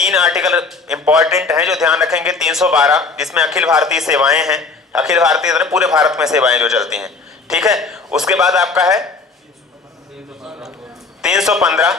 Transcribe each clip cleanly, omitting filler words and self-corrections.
तीन article important हैं जो ध्यान रखेंगे। 312 जिसमें अखिल भारतीय सेवाएं हैं, अखिल भारतीय पूरे भारत में सेवाएं जो चलती हैं, ठीक है। उसके बाद आपका है 315,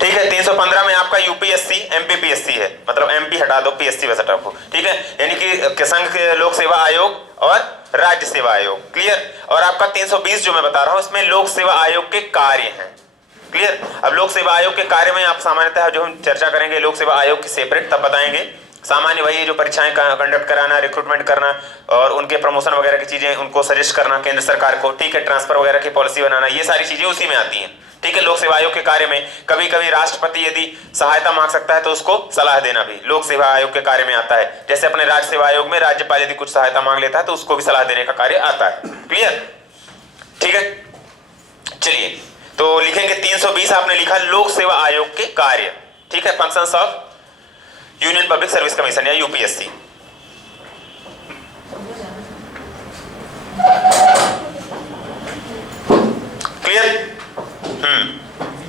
ठीक है। 315 में आपका यूपीएससी एमपीपीएससी है, मतलब एमपी हटा दो, पीएससी बस हटा दो, ठीक है। यानी कि संघ के लोक सेवा आयोग और राज्य सेवा आयोग, क्लियर। और आपका 320 जो मैं बता रहा हूं इसमें लोक सेवा आयोग के कार्य हैं, क्लियर। अब लोक सेवा आयोग के कार्य में आप सामान्यतः जो हम चर्चा करेंगे लोक सेवा आयोग की सेपरेट तब बताएंगे। सामान्य वही जो परीक्षाएं कंडक्ट कराना, रिक्रूटमेंट करना और उनके प्रमोशन वगैरह की चीजें उनको सजेस्ट करना केंद्र सरकार को, ठीक है। ट्रांसफर वगैरह की पॉलिसी बनाना, ये सारी चीजें उसी में आती हैं, ठीक है। लोक सेवा आयोग के कार्य में कभी कभी राष्ट्रपति यदि सहायता मांग सकता है तो उसको सलाह देना भी लोक सेवा आयोग के कार्य में आता है। जैसे अपने राज्य सेवा आयोग में राज्यपाल यदि कुछ सहायता मांग लेता है तो उसको भी सलाह देने का कार्य आता है, क्लियर, ठीक है। चलिए तो लिखेंगे 320 आपने लिखा लोक सेवा आयोग के कार्य, ठीक है। Functions of union public service commission या यूपीएससी। क्लियर।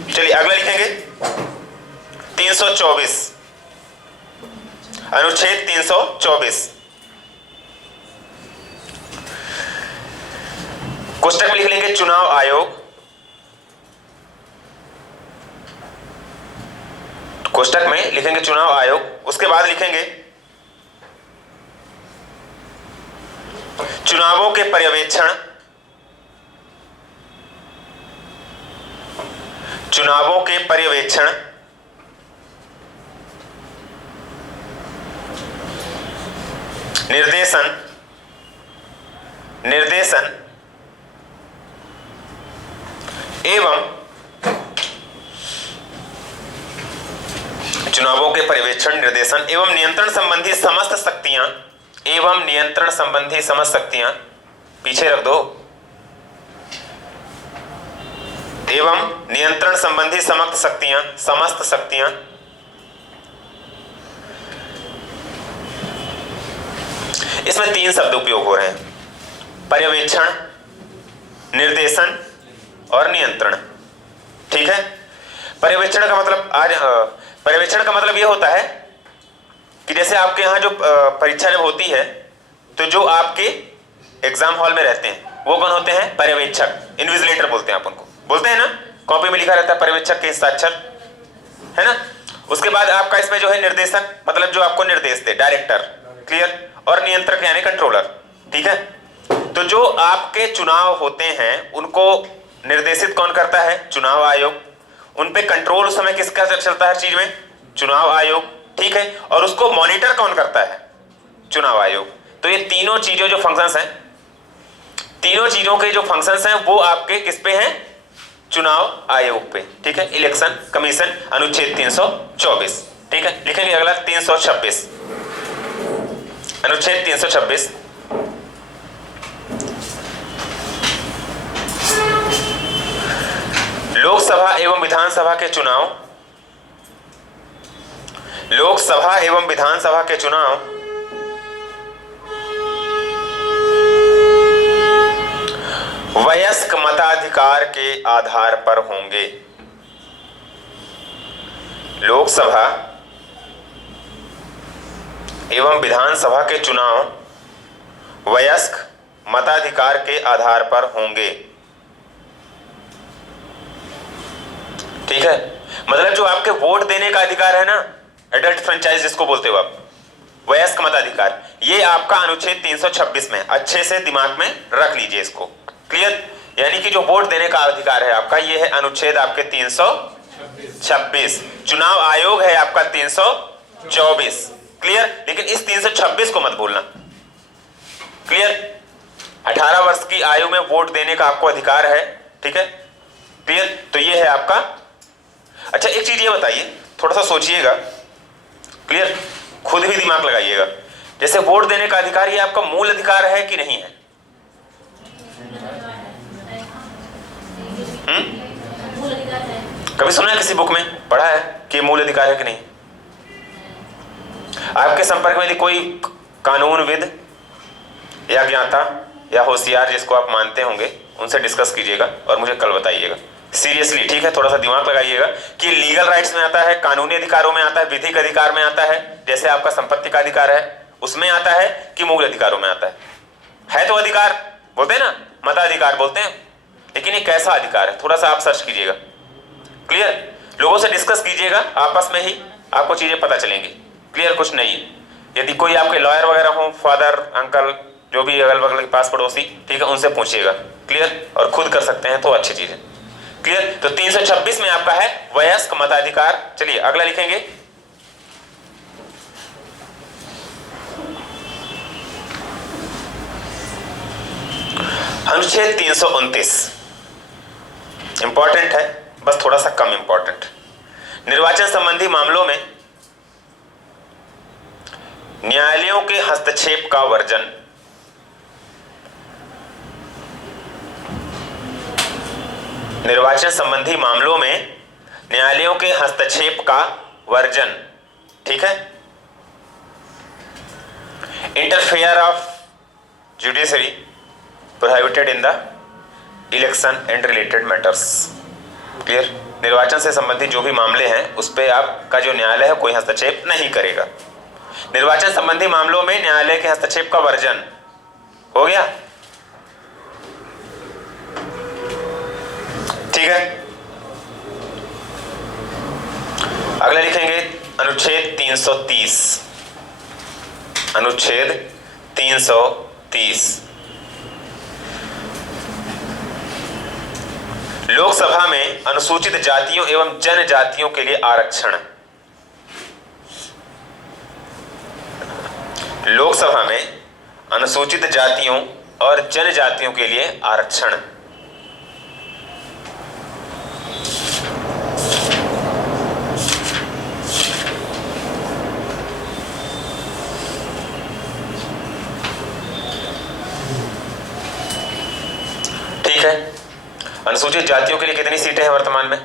चलिए अगला लिखेंगे 324, अनुच्छेद 324। कोष्टक में लिख लेंगे चुनाव आयोग, कोष्टक में लिखेंगे चुनाव आयोग। उसके बाद लिखेंगे चुनावों के पर्यवेक्षण, चुनावों के पर्यवेक्षण, निर्देशन, निर्देशन एवं चुनावों के पर्यवेक्षण, निर्देशन एवं नियंत्रण संबंधी समस्त शक्तियां, एवं नियंत्रण संबंधी समस्त शक्तियां पीछे रख दो, एवं नियंत्रण संबंधी समस्त शक्तियां, समस्त शक्तियां इसमें तीन शब्द उपयोग हो रहे हैं, पर्यवेक्षण, निर्देशन और नियंत्रण, ठीक है। पर्यवेक्षण का मतलब पर्यवेक्षण का मतलब यह होता है कि जैसे आपके यहाँ जो परीक्षा जब होती है तो जो आपके एग्जाम हॉल में रहते हैं वो कौन होते हैं? पर्यवेक्षक, इन्विजिलेटर बोलते हैं आप उनको, बोलते हैं ना, कॉपी में लिखा रहता है पर्यवेक्षक के हस्ताक्षर, है ना। उसके बाद आपका इसमें जो है निर्देशक, मतलब जो आपको निर्देश दे, डायरेक्टर, क्लियर। और नियंत्रक यानी कंट्रोलर, ठीक है। तो जो आपके चुनाव होते हैं उनको निर्देशित कौन करता है? चुनाव आयोग। उन पे कंट्रोल उस समय किसका चलता है हर चीज में? चुनाव आयोग, ठीक है। और उसको मॉनिटर कौन करता है? चुनाव आयोग। तो ये तीनों चीजों जो फंक्शंस हैं, तीनों चीजों के जो फंक्शंस हैं वो आपके किस पे हैं? चुनाव आयोग पे, ठीक है। इलेक्शन कमीशन अनुच्छेद 324, ठीक है। लिखेंगे अगला 326, अनुच्छेद 326। लोकसभा एवं विधानसभा के चुनाव, लोकसभा एवं विधानसभा के चुनाव वयस्क मताधिकार के आधार पर होंगे। लोकसभा एवं विधानसभा के चुनाव वयस्क मताधिकार के आधार पर होंगे, ठीक है। मतलब जो आपके वोट देने का अधिकार है ना, एडल्ट फ्रेंचाइज जिसको बोलते हो आप, वयस्क मताधिकार, ये आपका अनुच्छेद 326 में, अच्छे से दिमाग में रख लीजिए इसको, क्लियर। यानी कि जो वोट देने का अधिकार है आपका, ये है अनुच्छेद आपके 326। चुनाव आयोग है आपका 324, क्लियर। लेकिन इस 326 को मत भूलना, क्लियर। 18 वर्ष की आयु में वोट देने का आपको अधिकार है, ठीक है, क्लियर। तो ये है आपका। अच्छा एक चीज ये बताइए, थोड़ा सा सोचिएगा, क्लियर, खुद भी दिमाग लगाइएगा। जैसे वोट देने का अधिकार, ये आपका मूल अधिकार है कि नहीं है? कभी सुना है किसी बुक में पढ़ा है कि मूल अधिकार है कि नहीं? आपके संपर्क में यदि कोई कानूनविद या ज्ञाता या होशियार जिसको आप मानते होंगे, उनसे डिस्कस कीजिएगा और मुझे कल बताइएगा। सीरियसली, ठीक है, थोड़ा सा दिमाग लगाइएगा कि लीगल राइट्स में आता है, कानूनी अधिकारों में आता है, विधिक अधिकार में आता है, जैसे आपका संपत्ति का अधिकार है उसमें आता है, कि मूल अधिकारों में आता है तो अधिकार बोलते हैं ना, मताधिकार बोलते हैं, लेकिन ये कैसा अधिकार है थोड़ा सा आप सर्च कीजिएगा, क्लियर, लोगों से डिस्कस कीजिएगा, आपस में ही आपको चीजें पता चलेंगी, क्लियर, कुछ नहीं। यदि कोई आपके लॉयर वगैरह हो, फादर, अंकल, जो भी अगल बगल के पास पड़ोसी, ठीक है, उनसे पूछिएगा, क्लियर, और खुद कर सकते हैं तो अच्छी चीज है, क्लियर। तो 326 में आपका है वयस्क मताधिकार। चलिए अगला लिखेंगे, अनुच्छेद 329, इंपॉर्टेंट है, बस थोड़ा सा कम इंपॉर्टेंट। निर्वाचन संबंधी मामलों में न्यायालयों के हस्तक्षेप का वर्जन। निर्वाचन संबंधी मामलों में न्यायालयों के हस्तक्षेप का वर्जन, ठीक है। Interfere of judiciary prohibited in the election and related matters, clear. निर्वाचन से संबंधित जो भी मामले हैं उस पर आपका जो न्यायालय है कोई हस्तक्षेप नहीं करेगा। निर्वाचन संबंधी मामलों में न्यायालय के हस्तक्षेप का वर्जन हो गया, ठीक है। अगला लिखेंगे अनुच्छेद 330, अनुच्छेद 330, लोकसभा में अनुसूचित जातियों एवं जनजातियों के लिए आरक्षण। लोकसभा में अनुसूचित जातियों और जनजातियों के लिए आरक्षण, ठीक है। अनुसूचित जातियों के लिए कितनी सीटें हैं वर्तमान में?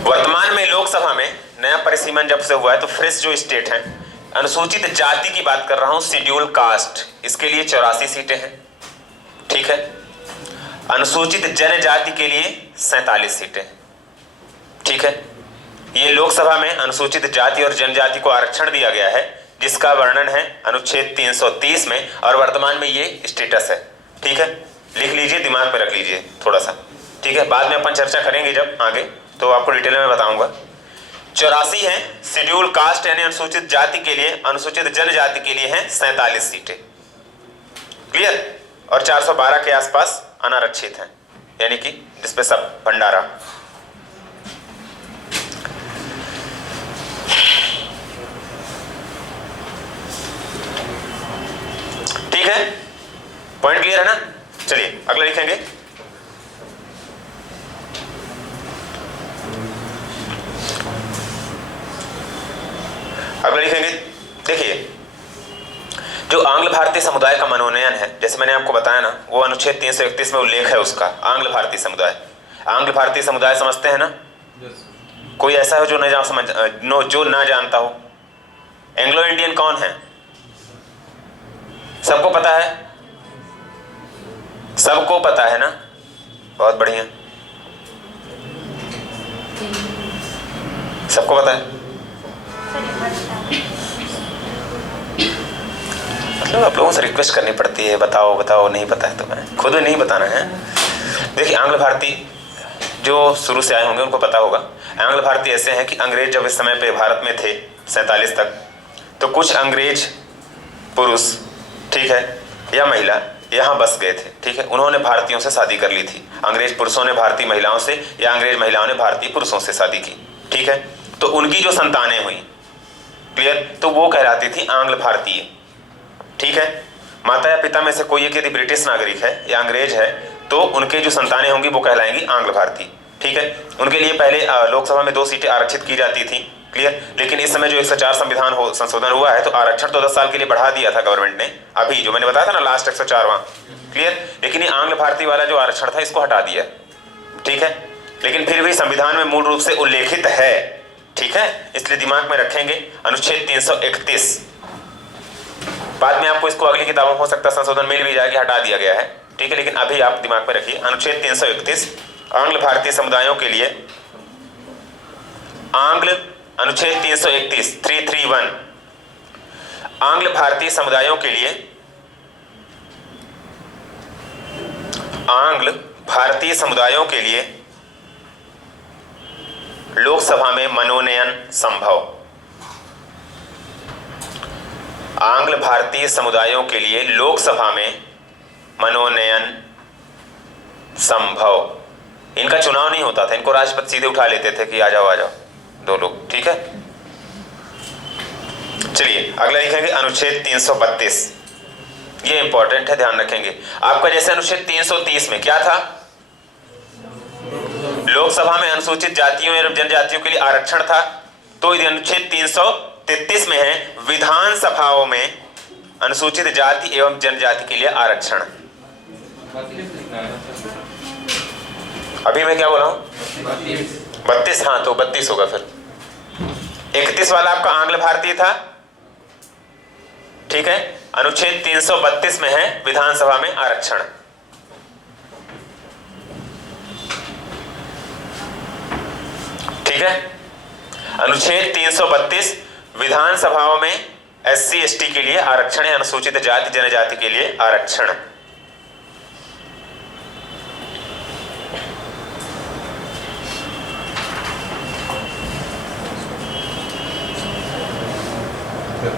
वर्तमान में लोकसभा में नया परिसीमन जब से हुआ है तो फ्रेश जो स्टेट हैं, अनुसूचित जाति की बात कर रहा हूं, शेड्यूल कास्ट, इसके लिए 84 सीटें हैं, ठीक है। अनुसूचित जनजाति के लिए 47 सीटें, ठीक है। ये लोकसभा में अनुसूचित जाति और जनजाति को आरक्षण दिया गया है, जिसका वर्णन है अनुच्छेद 330 में, और वर्तमान में ये स्टेटस है, ठीक है। लिख लीजिए, दिमाग में रख लीजिए थोड़ा सा, ठीक है। बाद में अपन चर्चा करेंगे जब आगे तो आपको डिटेल में बताऊंगा। 84 है शेड्यूल कास्ट यानी अनुसूचित जाति के लिए, अनुसूचित जनजाति के लिए हैं 47 सीटें, क्लियर। और 412 के आसपास अनारक्षित हैं, यानी कि जिसपे सब भंडारा। ठीक है, पॉइंट क्लियर है ना। चलिए अगला लिखेंगे, अगला लिखेंगे, देखिए जो आंग्ल भारतीय समुदाय का मनोनयन है, जैसे मैंने आपको बताया ना, वो अनुच्छेद 331 में उल्लेख है उसका, आंग्ल भारतीय समुदाय। आंग्ल भारतीय समुदाय समझते हैं ना? कोई ऐसा हो जो जो ना जानता हो? एंग्लो इंडियन कौन है? सबको पता है, सबको पता है ना, बहुत बढ़िया, सबको पता है। मतलब आप लोगों से रिक्वेस्ट करनी पड़ती है, बताओ बताओ, नहीं पता है तो मैं खुद नहीं बताना है। देखिए आंग्ल भारतीय जो शुरू से आए होंगे उनको पता होगा। आंग्ल भारतीय ऐसे हैं कि अंग्रेज जब इस समय पे भारत में थे 47 तक, तो कुछ अंग्रेज पुरुष, ठीक है, या महिला यहाँ बस गए थे, ठीक है। उन्होंने भारतीयों से शादी कर ली थी, अंग्रेज पुरुषों ने भारतीय महिलाओं से, या अंग्रेज महिलाओं ने भारतीय पुरुषों से शादी की, ठीक है। तो उनकी जो संतानें हुई, क्लियर, तो वो कहलाती थी आंग्ल भारतीय, ठीक है। माता या पिता में से कोई एक यदि ब्रिटिश नागरिक है या अंग्रेज है तो उनके जो संतानें होंगी वो कहलाएंगी आंग्ल भारतीय, ठीक है। उनके लिए पहले लोकसभा में 2 सीटें आरक्षित की जाती थी, क्लियर। लेकिन इस समय जो 104 संविधान संशोधन हुआ है तो आरक्षण तो 10 साल के लिए बढ़ा दिया था गवर्नमेंट ने, अभी जो मैंने बताया था ना लास्ट 104वां, क्लियर। लेकिन ये आंग्ल भारतीय वाला जो आरक्षण था इसको हटा दिया, ठीक है। लेकिन फिर भी संविधान में मूल रूप से उल्लेखित है, ठीक है, इसलिए दिमाग में रखेंगे। अनुच्छेद 331 बाद में आपको इसको अगली किताबों में हो सकता है संशोधन मिल भी जाए कि हटा दिया गया है, ठीक है, लेकिन अभी आप दिमाग में रखिए अनुच्छेद 331 आंग्ल भारतीय समुदायों के लिए, आंग्ल अनुच्छेद 331 331 आंग्ल भारतीय समुदायों के लिए, आंग्ल भारतीय समुदायों के लिए लोकसभा में मनोनयन संभव। आंग्ल भारतीय समुदायों के लिए लोकसभा में मनोनयन संभव। इनका चुनाव नहीं होता था, इनको राष्ट्रपति सीधे उठा लेते थे कि आ जाओ दो लोग, ठीक है। चलिए अगला लिखेंगे अनुच्छेद 332, ये इंपॉर्टेंट है, ध्यान रखेंगे। आपका जैसे अनुच्छेद 330 में क्या था, लोकसभा में अनुसूचित जातियों एवं जनजातियों के लिए आरक्षण था, तो अनुच्छेद 333 में है विधानसभाओं में अनुसूचित जाति एवं जनजाति के लिए आरक्षण। अभी मैं क्या बोला हूं, 32, हाँ तो 32 होगा फिर। 31 वाला आपका आंग्ल भारतीय था, ठीक है। अनुच्छेद 332 में है विधानसभा में आरक्षण। ठीक है, अनुच्छेद 332 विधानसभाओं में SC ST के लिए आरक्षण है, अनुसूचित जाति जनजाति के लिए आरक्षण।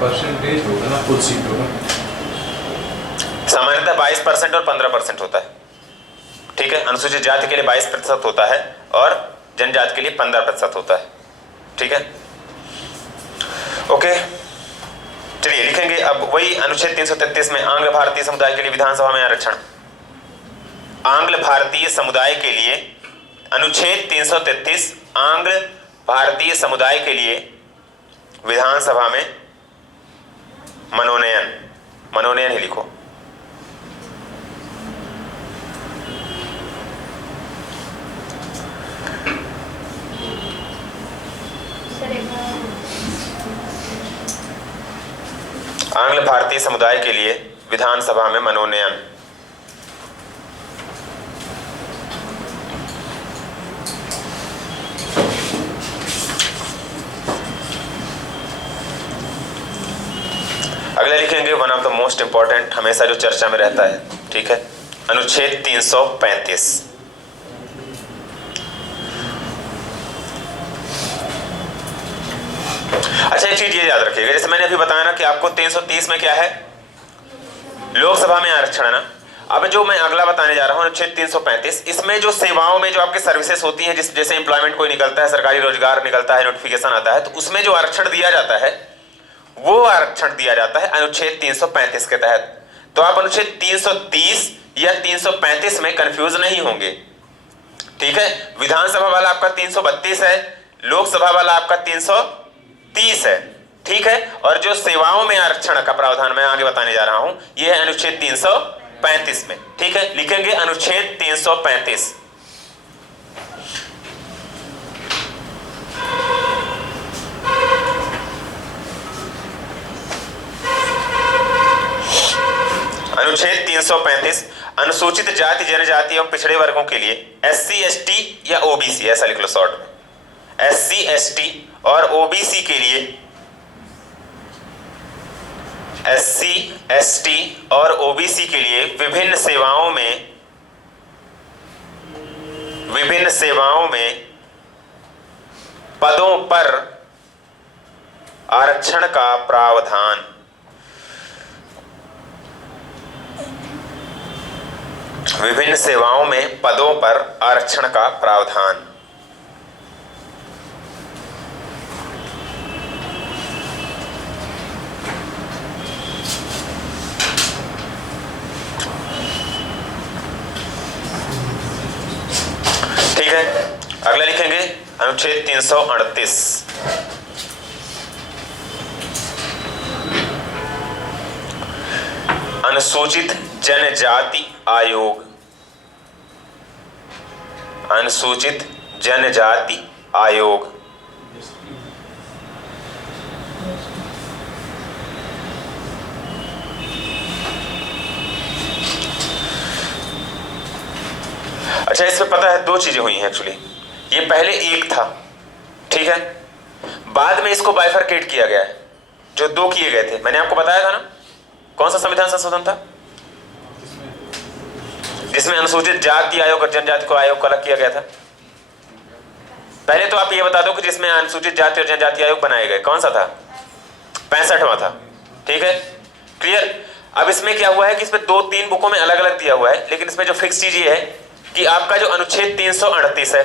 परसेंटेज होगा ना, कुल सीट होगा, सामान्यतः 22% और 15% होता है, ठीक है। अनुसूचित जाति के लिए 22% होता है और जनजाति के लिए 15% होता है, ठीक है। ओके, चलिए लिखेंगे अब वही अनुच्छेद 333 में आंग्ल भारतीय समुदाय के लिए विधानसभा में आरक्षण। आंग्ल भारतीय समुदाय के लिए अनुच्छेद 333 आंग्ल भारतीय समुदाय के लिए विधानसभा में मनोनयन, मनोनयन ही लिखो। आंग्ल भारतीय समुदाय के लिए विधानसभा में मनोनयन। अगला लिखेंगे one of the most important, हमेशा जो चर्चा में रहता है, ठीक है, अनुच्छेद 335। अच्छा एक चीज ये याद रखिएगा, जैसे मैंने अभी बताया ना कि आपको 330 में क्या है, लोकसभा में आरक्षण है ना। अब जो मैं अगला बताने जा रहा हूं अनुच्छेद 335, इसमें जो सेवाओं में जो आपके सर्विसेज होती हैं, जैसे एम्प्लॉयमेंट कोई निकलता है, सरकारी रोजगार निकलता है, नोटिफिकेशन आता है, तो उसमें जो आरक्षण दिया जाता है वो आरक्षण दिया जाता है अनुच्छेद 335 के तहत। तो आप अनुच्छेद 330 या 335 में कंफ्यूज नहीं होंगे, ठीक है। विधानसभा वाला आपका 332 है, लोकसभा वाला आपका 330 है, ठीक है। और जो सेवाओं में आरक्षण का प्रावधान मैं आगे बताने जा रहा हूं, यह है अनुच्छेद 335 में, ठीक है। लिखेंगे अनुच्छेद 335। अनुच्छेद 335 अनुसूचित जाति जनजाति एवं पिछड़े वर्गों के लिए SC ST या OBC, ऐसा लिख लो शॉर्ट में, SC ST और OBC के लिए, SC ST और OBC के लिए विभिन्न सेवाओं में पदों पर आरक्षण का प्रावधान। विभिन्न सेवाओं में पदों पर आरक्षण का प्रावधान। ठीक है, अगला लिखेंगे अनुच्छेद 338। अनुसूचित जनजाति आयोग। अनुसूचित जनजाति आयोग अच्छा, इसमें पता है दो चीजें हुई हैं एक्चुअली। ये पहले एक था, ठीक है, बाद में इसको बाइफरकेट किया गया है। जो दो किए गए थे, मैंने आपको बताया था ना, कौन सा संविधान संशोधन था जिसमें अनुसूचित जाति आयोग और जनजाति को आयोग को अलग किया गया था? पहले तो आप ये बता दो कि जिसमें अनुसूचित जाति और जनजाति आयोग बनाए गए कौन सा था? 65वां था, ठीक है, क्लियर। अब इसमें क्या हुआ है कि इसमें 2-3 बुकों में अलग अलग दिया हुआ है, लेकिन इसमें जो फिक्स चीज ये है कि आपका जो अनुच्छेद 338 है,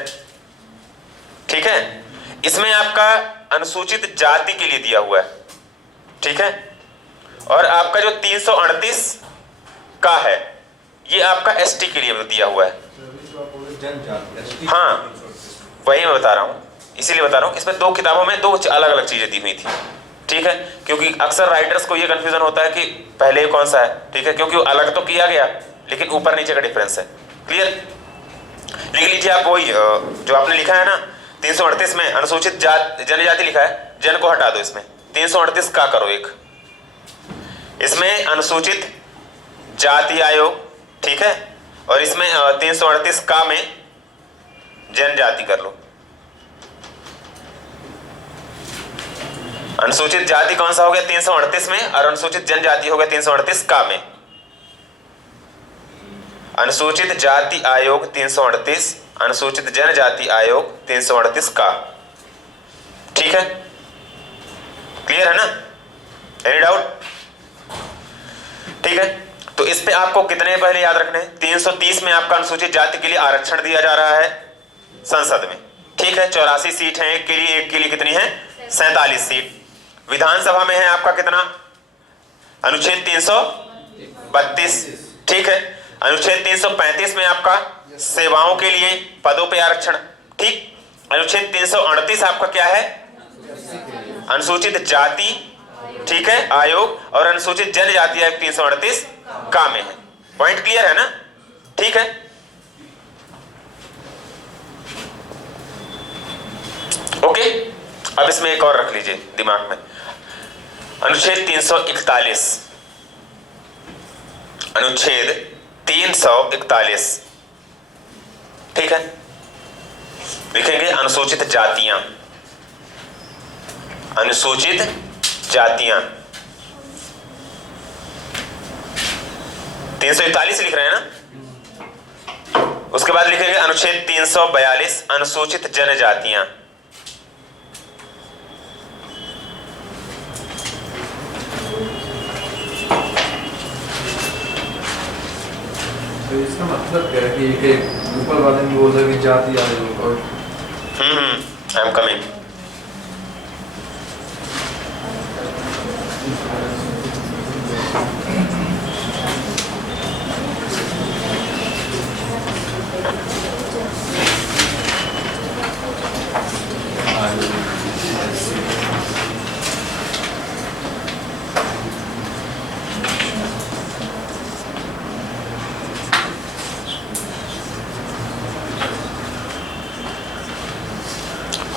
ठीक है, इसमें आपका अनुसूचित जाति के लिए दिया हुआ है, ठीक है, और आपका जो 338 का है ये आपका एसटी के लिए दिया हुआ है। हाँ, वही मैं बता रहा हूं, इसीलिए बता रहा हूं, इसमें दो किताबों में दो अलग अलग चीजें दी हुई थी, ठीक है, क्योंकि अक्सर राइटर्स को ये कंफ्यूजन होता है कि पहले कौन सा है, ठीक है, क्योंकि वो अलग तो किया गया लेकिन ऊपर नीचे का डिफरेंस है, क्लियर। लिख लीजिए आप वही जो आपने लिखा है ना 338 में अनुसूचित जनजाति लिखा है, जन को हटा दो, इसमें 338 का करो एक, इसमें अनुसूचित जाति आयोग, ठीक है, और इसमें 338 का में जनजाति कर लो। अनुसूचित जाति कौन सा हो गया 338 में, और अनुसूचित जनजाति हो गया 338 का में। अनुसूचित जाति आयोग 338, अनुसूचित जनजाति आयोग 338 का, ठीक है, क्लियर है ना, एनी डाउट? ठीक है, तो इस पे आपको कितने पहले याद रखने हैं? 330 में आपका अनुसूचित जाति के लिए आरक्षण दिया जा रहा है संसद में, ठीक है, 84 सीट है, एक के लिए कितनी है? 47 सीट। विधानसभा में है आपका कितना? अनुच्छेद 332, ठीक है, अनुच्छेद 335 में आपका सेवाओं के लिए पदों पे आरक्षण, ठीक, अनुच्छेद 338 आपका क्या है? अनुसूचित जाति, ठीक है, आयोग, और अनुसूचित जनजाति आयोग 338 का में है। पॉइंट क्लियर है ना? ठीक है, ओके। अब इसमें एक और रख लीजिए दिमाग में, अनुच्छेद 341, अनुच्छेद 341, ठीक है, लिखेंगे अनुसूचित जातियां, अनुसूचित जातियां 341 लिख रहे हैं ना, उसके बाद लिखेंगे अनुच्छेद 342 अनुसूचित जनजातियां, तो इसका मतलब क्या है कि एक ऊपर वाले ने बोला कि जाति आयोग और आई एम कमिंग।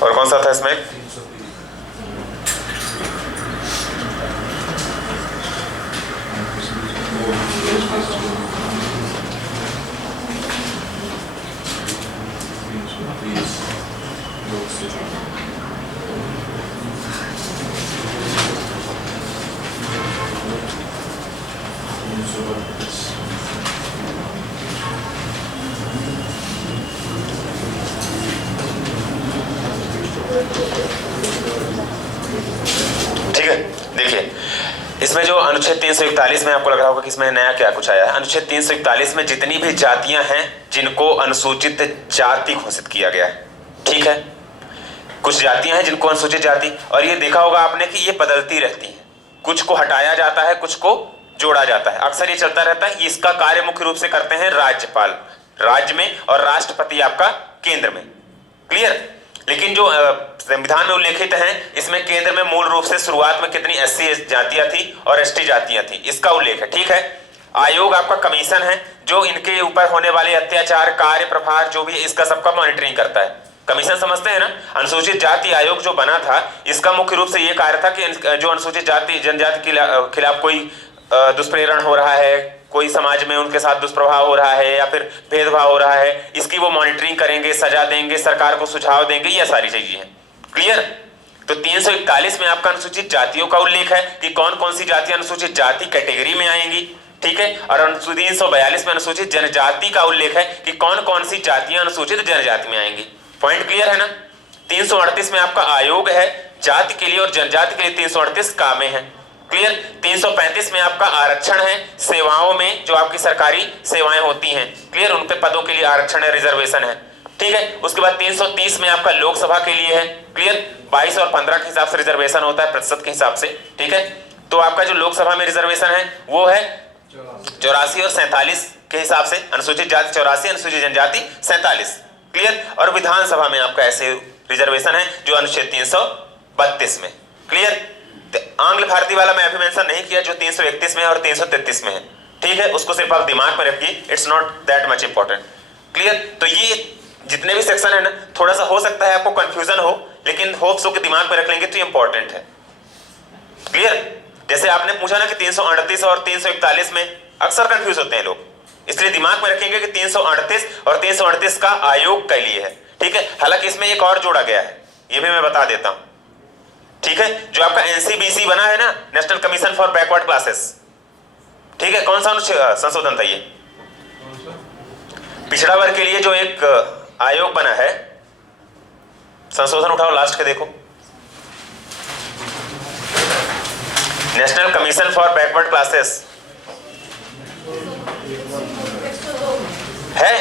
और कौन सा था इसमें? ठीक है, देखिए इसमें जो अनुच्छेद 341 में आपको लग रहा होगा कि इसमें नया क्या कुछ आया है। अनुच्छेद 341 में जितनी भी जातियां हैं जिनको अनुसूचित जाति घोषित किया गया है, ठीक है, कुछ जातियां हैं जिनको अनुसूचित जाति, और ये देखा होगा आपने कि ये बदलती रहती हैं, कुछ को हटाया जाता है, कुछ को जोड़ा जाता है, अक्सर ये चलता रहता है। इसका कार्य मुख्य रूप से करते हैं राज्यपाल राज्य में, और राष्ट्रपति आपका केंद्र में, क्लियर। लेकिन जो संविधान में उल्लेखित है, इसमें केंद्र में मूल रूप से शुरुआत में कितनी एससी जातियां थी और एसटी जातियां थी, इसका उल्लेख है, ठीक है। आयोग आपका कमीशन है जो इनके ऊपर होने वाले अत्याचार, कार्य प्रभार जो भी इसका सबका मॉनिटरिंग करता है। कमीशन समझते हैं ना? अनुसूचित जाति आयोग जो बना था, इसका मुख्य रूप से ये कार्य था कि जो अनुसूचित जाति जनजाति के खिलाफ कोई दुष्प्रेरण हो रहा है, कोई समाज में उनके साथ दुष्प्रभाव हो रहा है या फिर भेदभाव हो रहा है, इसकी वो मॉनिटरिंग करेंगे, सजा देंगे, सरकार को सुझाव देंगे, ये सारी चीजें हैं। क्लियर? तो 341 में आपका अनुसूचित जातियों का उल्लेख है कि कौन कौन सी जातियां अनुसूचित जाति कैटेगरी में आएंगी, ठीक है। और 342 में अनुसूचित जनजाति का उल्लेख है कि कौन कौन सी जातियां अनुसूचित जनजाति में आएंगी। पॉइंट क्लियर है ना? 338 में आपका आयोग है जाति के लिए और जनजाति के लिए, 338 कामे है। क्लियर? 335 में आपका आरक्षण है सेवाओं में, जो आपकी सरकारी सेवाएं होती हैं, क्लियर, उन पे पदों के लिए आरक्षण है, रिजर्वेशन है, ठीक है। उसके बाद 330 में आपका लोकसभा के लिए है, क्लियर, 22 और 15 के हिसाब से रिजर्वेशन होता है प्रतिशत के हिसाब से, ठीक है। तो आपका जो लोकसभा में रिजर्वेशन है वो है 84 और 47 के हिसाब से, अनुसूचित जाति 84, अनुसूचित जनजाति 47, क्लियर। और विधानसभा में आपका ऐसे रिजर्वेशन है जो अनुच्छेद 332 में, क्लियर। आंग्ल भारतीय वाला मैं अभी मेंशन नहीं किया जो 331 में और 333 में है, ठीक है, उसको सिर्फ आप दिमाग में रखिए, it's not that much important, clear. तो ये जितने भी सेक्शन है ना, थोड़ा सा हो सकता है आपको कंफ्यूजन हो, लेकिन होप्स हो के दिमाग में रख लेंगे तो इंपॉर्टेंट है, क्लियर। जैसे आपने पूछा ना कि 338 और 341 में अक्सर कंफ्यूज होते हैं लोग, इसलिए दिमाग में रखेंगे कि 338 और 338 का आयोग के लिए है, ठीक है। हालांकि इसमें एक और जोड़ा गया है, ये भी मैं बता देता हूं, ठीक है। जो आपका एनसीबीसी बना है ना, national commission for backward classes, ठीक है, कौन सा संशोधन था ये? पिछड़ा वर्ग के लिए जो एक आयोग बना है, संशोधन उठाओ लास्ट के देखो, national commission for backward classes है,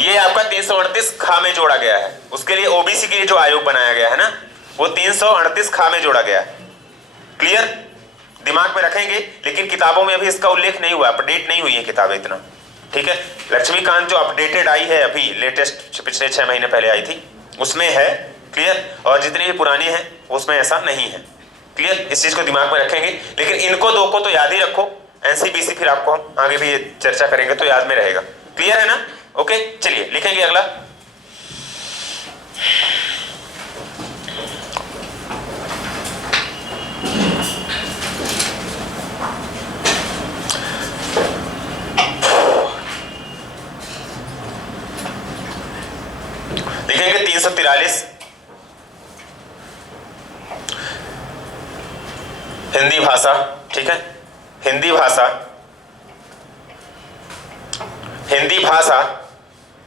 ये आपका 338 खा में जोड़ा गया है। उसके लिए ओबीसी के लिए जो आयोग बनाया गया है ना, वो 338 खा में जोड़ा गया है, क्लियर। दिमाग में रखेंगे, लेकिन किताबों में अभी इसका उल्लेख नहीं हुआ, अपडेट नहीं हुई है किताबें इतना, ठीक है। लक्ष्मीकांत जो अपडेटेड आई है अभी लेटेस्ट, पिछले 6 महीने पहले आई थी, उसमें है, क्लियर। और जितनी भी पुरानी है उसमें ऐसा नहीं है, क्लियर। इस चीज को दिमाग में रखेंगे, लेकिन इनको दो को तो याद ही रखो, एनसीबीसी फिर आपको हम आगे भी चर्चा करेंगे तो याद में रहेगा, क्लियर है ना? ओके, चलिए लिखेंगे अगला। लिखेंगे 343 हिंदी भाषा, ठीक है। हिंदी भाषा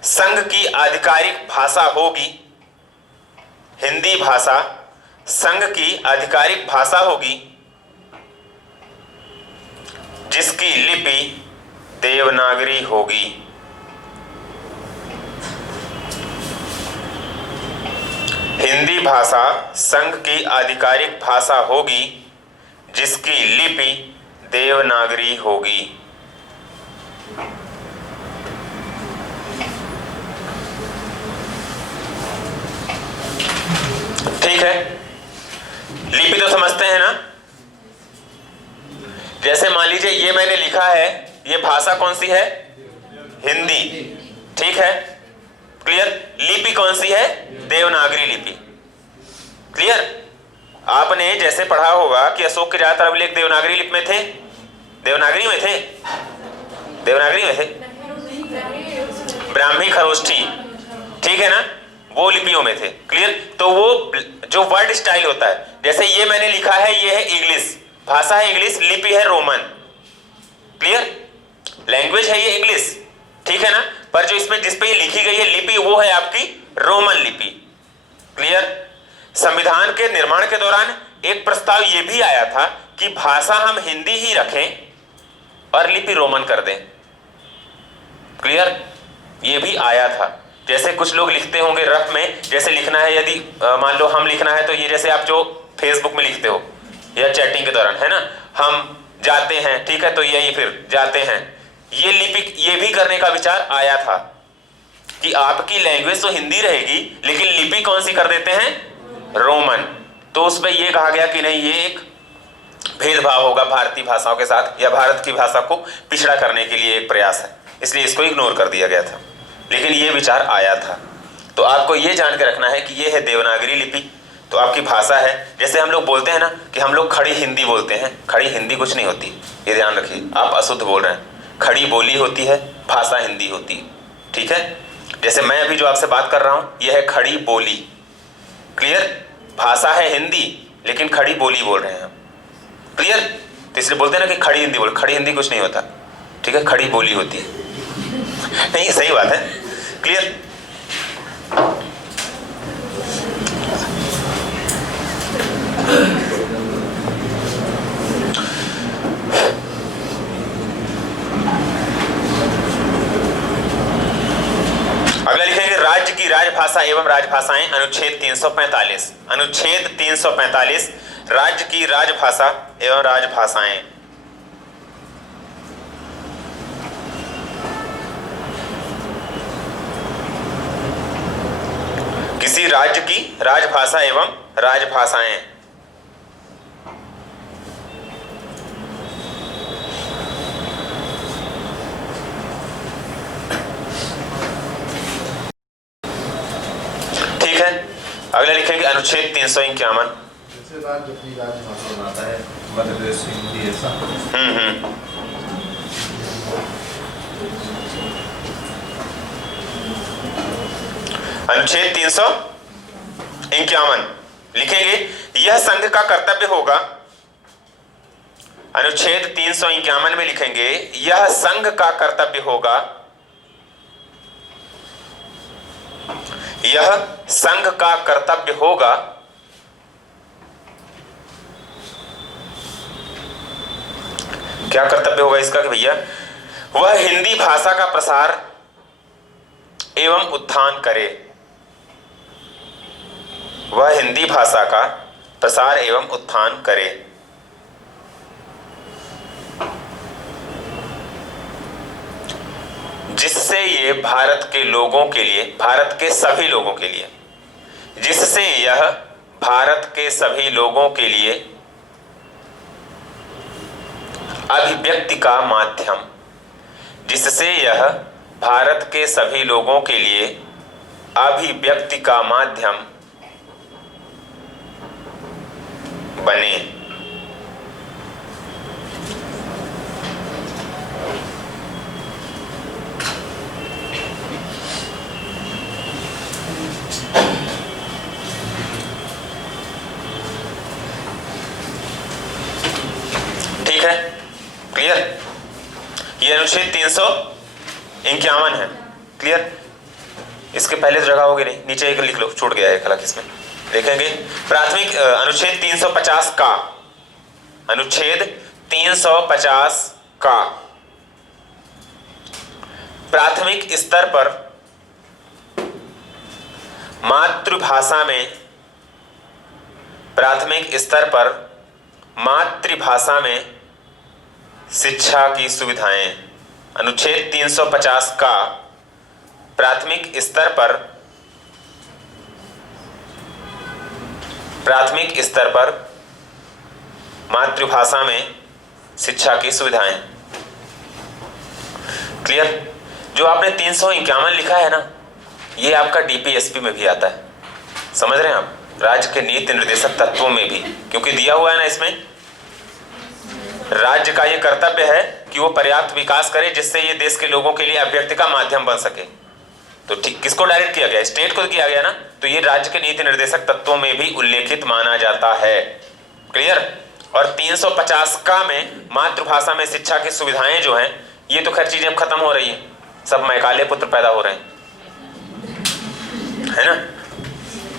संघ की आधिकारिक भाषा होगी, हिंदी भाषा संघ की आधिकारिक भाषा होगी जिसकी लिपि देवनागरी होगी। हिंदी भाषा संघ की आधिकारिक भाषा होगी जिसकी लिपि देवनागरी होगी। ठीक है, लिपि तो समझते हैं ना। जैसे मान लीजिए ये मैंने लिखा है, ये भाषा कौन सी है? हिंदी, ठीक है, क्लियर। लिपि कौन सी है? देवनागरी लिपि, क्लियर। आपने जैसे पढ़ा होगा कि अशोक के ज्यादातर अभिलेख देवनागरी लिपि में थे, देवनागरी में थे, देवनागरी में थे, ब्राह्मी खरोष्ठी, ठीक है ना, वो लिपियों में थे, क्लियर। तो वो जो वर्ड स्टाइल होता है, जैसे ये मैंने लिखा है, ये है इंग्लिश, भाषा है इंग्लिश, लिपि है रोमन, क्लियर। लैंग्वेज है ये इंग्लिश, ठीक है ना, पर जो इसमें जिस पे ये लिखी गई है लिपि, वो है आपकी रोमन लिपि, क्लियर। संविधान के निर्माण के दौरान एक प्रस्ताव ये भी आया था कि भाषा हम हिंदी ही रखें और लिपि रोमन कर दें, क्लियर, ये भी आया था। जैसे कुछ लोग लिखते होंगे रफ में, जैसे लिखना है, यदि मान लो हम लिखना है तो ये जैसे आप जो फेसबुक में लिखते हो या चैटिंग के दौरान, है ना, हम जाते हैं, ठीक है, तो यही फिर जाते हैं, ये लिपि, ये भी करने का विचार आया था कि आपकी लैंग्वेज तो हिंदी रहेगी लेकिन लिपि कौन सी कर देते हैं? रोमन। तो उसमें ये कहा गया कि नहीं, ये एक भेदभाव होगा भारतीय भाषाओं के साथ, या भारत की भाषा को पिछड़ा करने के लिए एक प्रयास है, इसलिए इसको इग्नोर कर दिया गया था, लेकिन ये विचार आया था। तो आपको ये जान के रखना है कि ये है देवनागरी लिपि, तो आपकी भाषा है। जैसे हम लोग बोलते हैं ना कि हम लोग खड़ी हिंदी बोलते हैं, खड़ी हिंदी कुछ नहीं होती, ये ध्यान रखिए, आप अशुद्ध बोल रहे हैं, खड़ी बोली होती है, भाषा हिंदी होती है। ठीक है, जैसे मैं अभी जो आपसे बात कर रहा हूं यह है खड़ी बोली। क्लियर? भाषा है हिंदी लेकिन खड़ी बोली बोल रहे हैं हम। क्लियर? तो इसलिए बोलते हैं ना कि खड़ी हिंदी बोल, खड़ी हिंदी कुछ नहीं होता। ठीक है, खड़ी बोली होती है। नहीं, सही बात है। क्लियर? अगला लिखेंगे राज्य की राजभाषा एवं राजभाषाएं, अनुच्छेद 345। अनुच्छेद 345 राज्य की राजभाषा एवं राजभाषाएं। किसी राज्य की राजभाषा एवं राजभाषाएं। ठीक है, अगला लिखेंगे अनुच्छेद 351। जैसे राज्य अपनी राजभाषा बनाता है, मध्य प्रदेश हिंदी ऐसा। अनुच्छेद 351 लिखेंगे यह संघ का कर्तव्य होगा। अनुच्छेद 351 में लिखेंगे यह संघ का कर्तव्य होगा, यह संघ का कर्तव्य होगा क्या कर्तव्य होगा इसका कि भैया वह हिंदी भाषा का प्रसार एवं उत्थान करे, वह हिंदी भाषा का प्रसार एवं उत्थान करे। जिससे ये भारत के लोगों के लिए, भारत के सभी लोगों के लिए, जिससे यह भारत के सभी लोगों के लिए अभिव्यक्ति का माध्यम, जिससे यह भारत के सभी लोगों के लिए अभिव्यक्ति का माध्यम बने। ठीक है, क्लियर? ये अनुच्छेद 351 है। क्लियर? इसके पहले तो जगह होगी नहीं, नीचे एक लिख लो, छूट गया है एक इसमें। देखेंगे प्राथमिक अनुच्छेद 350 का, अनुच्छेद 350 का प्राथमिक स्तर पर मातृभाषा में, प्राथमिक स्तर पर मातृभाषा में शिक्षा की सुविधाएं। अनुच्छेद 350 का प्राथमिक स्तर पर, प्राथमिक स्तर पर मातृभाषा में शिक्षा की सुविधाएं। क्लियर? जो आपने 351 लिखा है ना, ये आपका डीपीएसपी में भी आता है। समझ रहे हैं आप? राज्य के नीति निर्देशक तत्वों में भी, क्योंकि दिया हुआ है ना इसमें, राज्य का ये कर्तव्य है कि वो पर्याप्त विकास करे जिससे ये देश के लोगों के लिए अभिव्यक्ति का माध्यम बन सके। तो ठीक किसको डायरेक्ट किया गया? स्टेट को किया गया ना, तो ये राज्य के नीति निर्देशक तत्वों में भी उल्लेखित माना जाता है। क्लियर? और 350 का में मातृभाषा में शिक्षा की सुविधाएं जो हैं, ये तो खैर चीजें अब खत्म हो रही हैं, सब मैकाले पुत्र पैदा हो रहे हैं, है ना?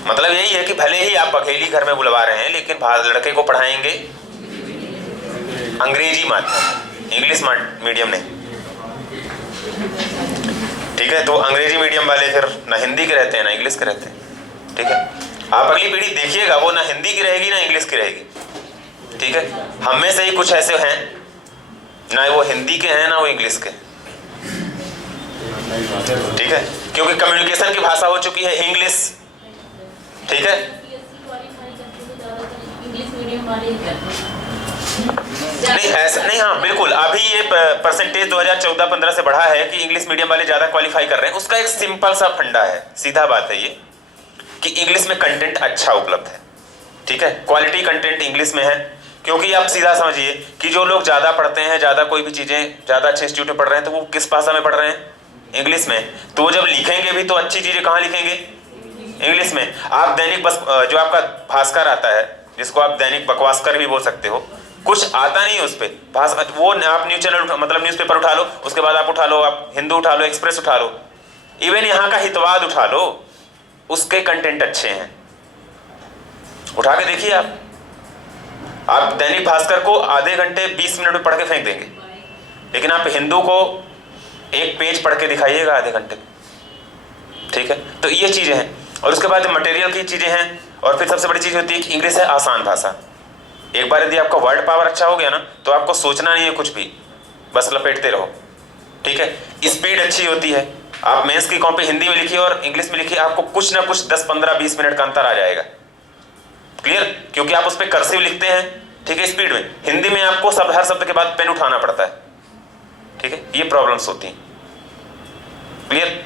मतलब यही है कि भले ही आप बघेली घर में बुलवा रहे हैं, लेकिन लड़के को पढ़ाएंगे अंग्रेजी माध्यम, इंग्लिश मीडियम नहीं। ठीक है, तो अंग्रेजी मीडियम वाले फिर ना हिंदी के रहते हैं ना इंग्लिश के रहते हैं। ठीक है, आप अगली पीढ़ी देखिएगा, वो ना हिंदी की रहेगी ना इंग्लिश की रहेगी। ठीक है, हम में से ही कुछ ऐसे हैं ना वो हिंदी के हैं ना वो इंग्लिश के। ठीक है, क्योंकि कम्युनिकेशन की भाषा हो चुकी है इंग्लिश। ठीक है, नहीं ऐसा नहीं, हाँ बिल्कुल, अभी ये परसेंटेज 2014-15 से बढ़ा है कि इंग्लिश मीडियम वाले ज्यादा क्वालिफाई कर रहे हैं। उसका एक सिंपल सा फंडा है, सीधा बात है ये, कि इंग्लिश में कंटेंट अच्छा उपलब्ध है। ठीक है, क्वालिटी कंटेंट इंग्लिश में है, क्योंकि आप सीधा समझिए कि जो लोग ज़्यादा पढ़ते हैं, ज़्यादा कोई भी चीज़ें ज़्यादा अच्छे इंस्टीट्यूट में पढ़ रहे हैं, तो वो किस भाषा में पढ़ रहे हैं? इंग्लिश में। तो वो जब लिखेंगे भी तो अच्छी चीज़ें कहाँ लिखेंगे? इंग्लिश में। आप दैनिक बस जो आपका भास्कर आता है, जिसको आप दैनिक बकवासकर भी बोल सकते हो, कुछ आता नहीं है उस पर भाषा। वो आप न्यूज़ चैनल मतलब न्यूज़पेपर उठा लो, उसके बाद आप उठा लो, आप हिंदू उठा लो, एक्सप्रेस उठा लो, इवन यहाँ का हितवाद उठा लो, उसके कंटेंट अच्छे हैं, उठा के देखिए आप दैनिक भास्कर को आधे घंटे 20 मिनट में पढ़ के फेंक देंगे, लेकिन आप हिंदू को एक पेज पढ़ के दिखाइएगा आधे घंटे में। ठीक है, तो ये चीज़ें हैं। और उसके बाद मटेरियल की चीज़ें हैं। और फिर सबसे बड़ी चीज़ होती है कि इंग्लिश है आसान भाषा। एक बार यदि आपका वर्ड पावर अच्छा हो गया ना, तो आपको सोचना नहीं है कुछ भी, बस लपेटते रहो। ठीक है, स्पीड अच्छी होती है। आप मेंस की कॉपी हिंदी में लिखिए और इंग्लिश में लिखिए, आपको कुछ ना कुछ 10, 15, 20 मिनट का अंतर आ जाएगा। क्लियर? क्योंकि आप उस पर कर्सिव लिखते हैं। ठीक है, स्पीड में। हिंदी में आपको हर शब्द के बाद पेन उठाना पड़ता है। ठीक है, ये प्रॉब्लम्स होती हैं। क्लियर?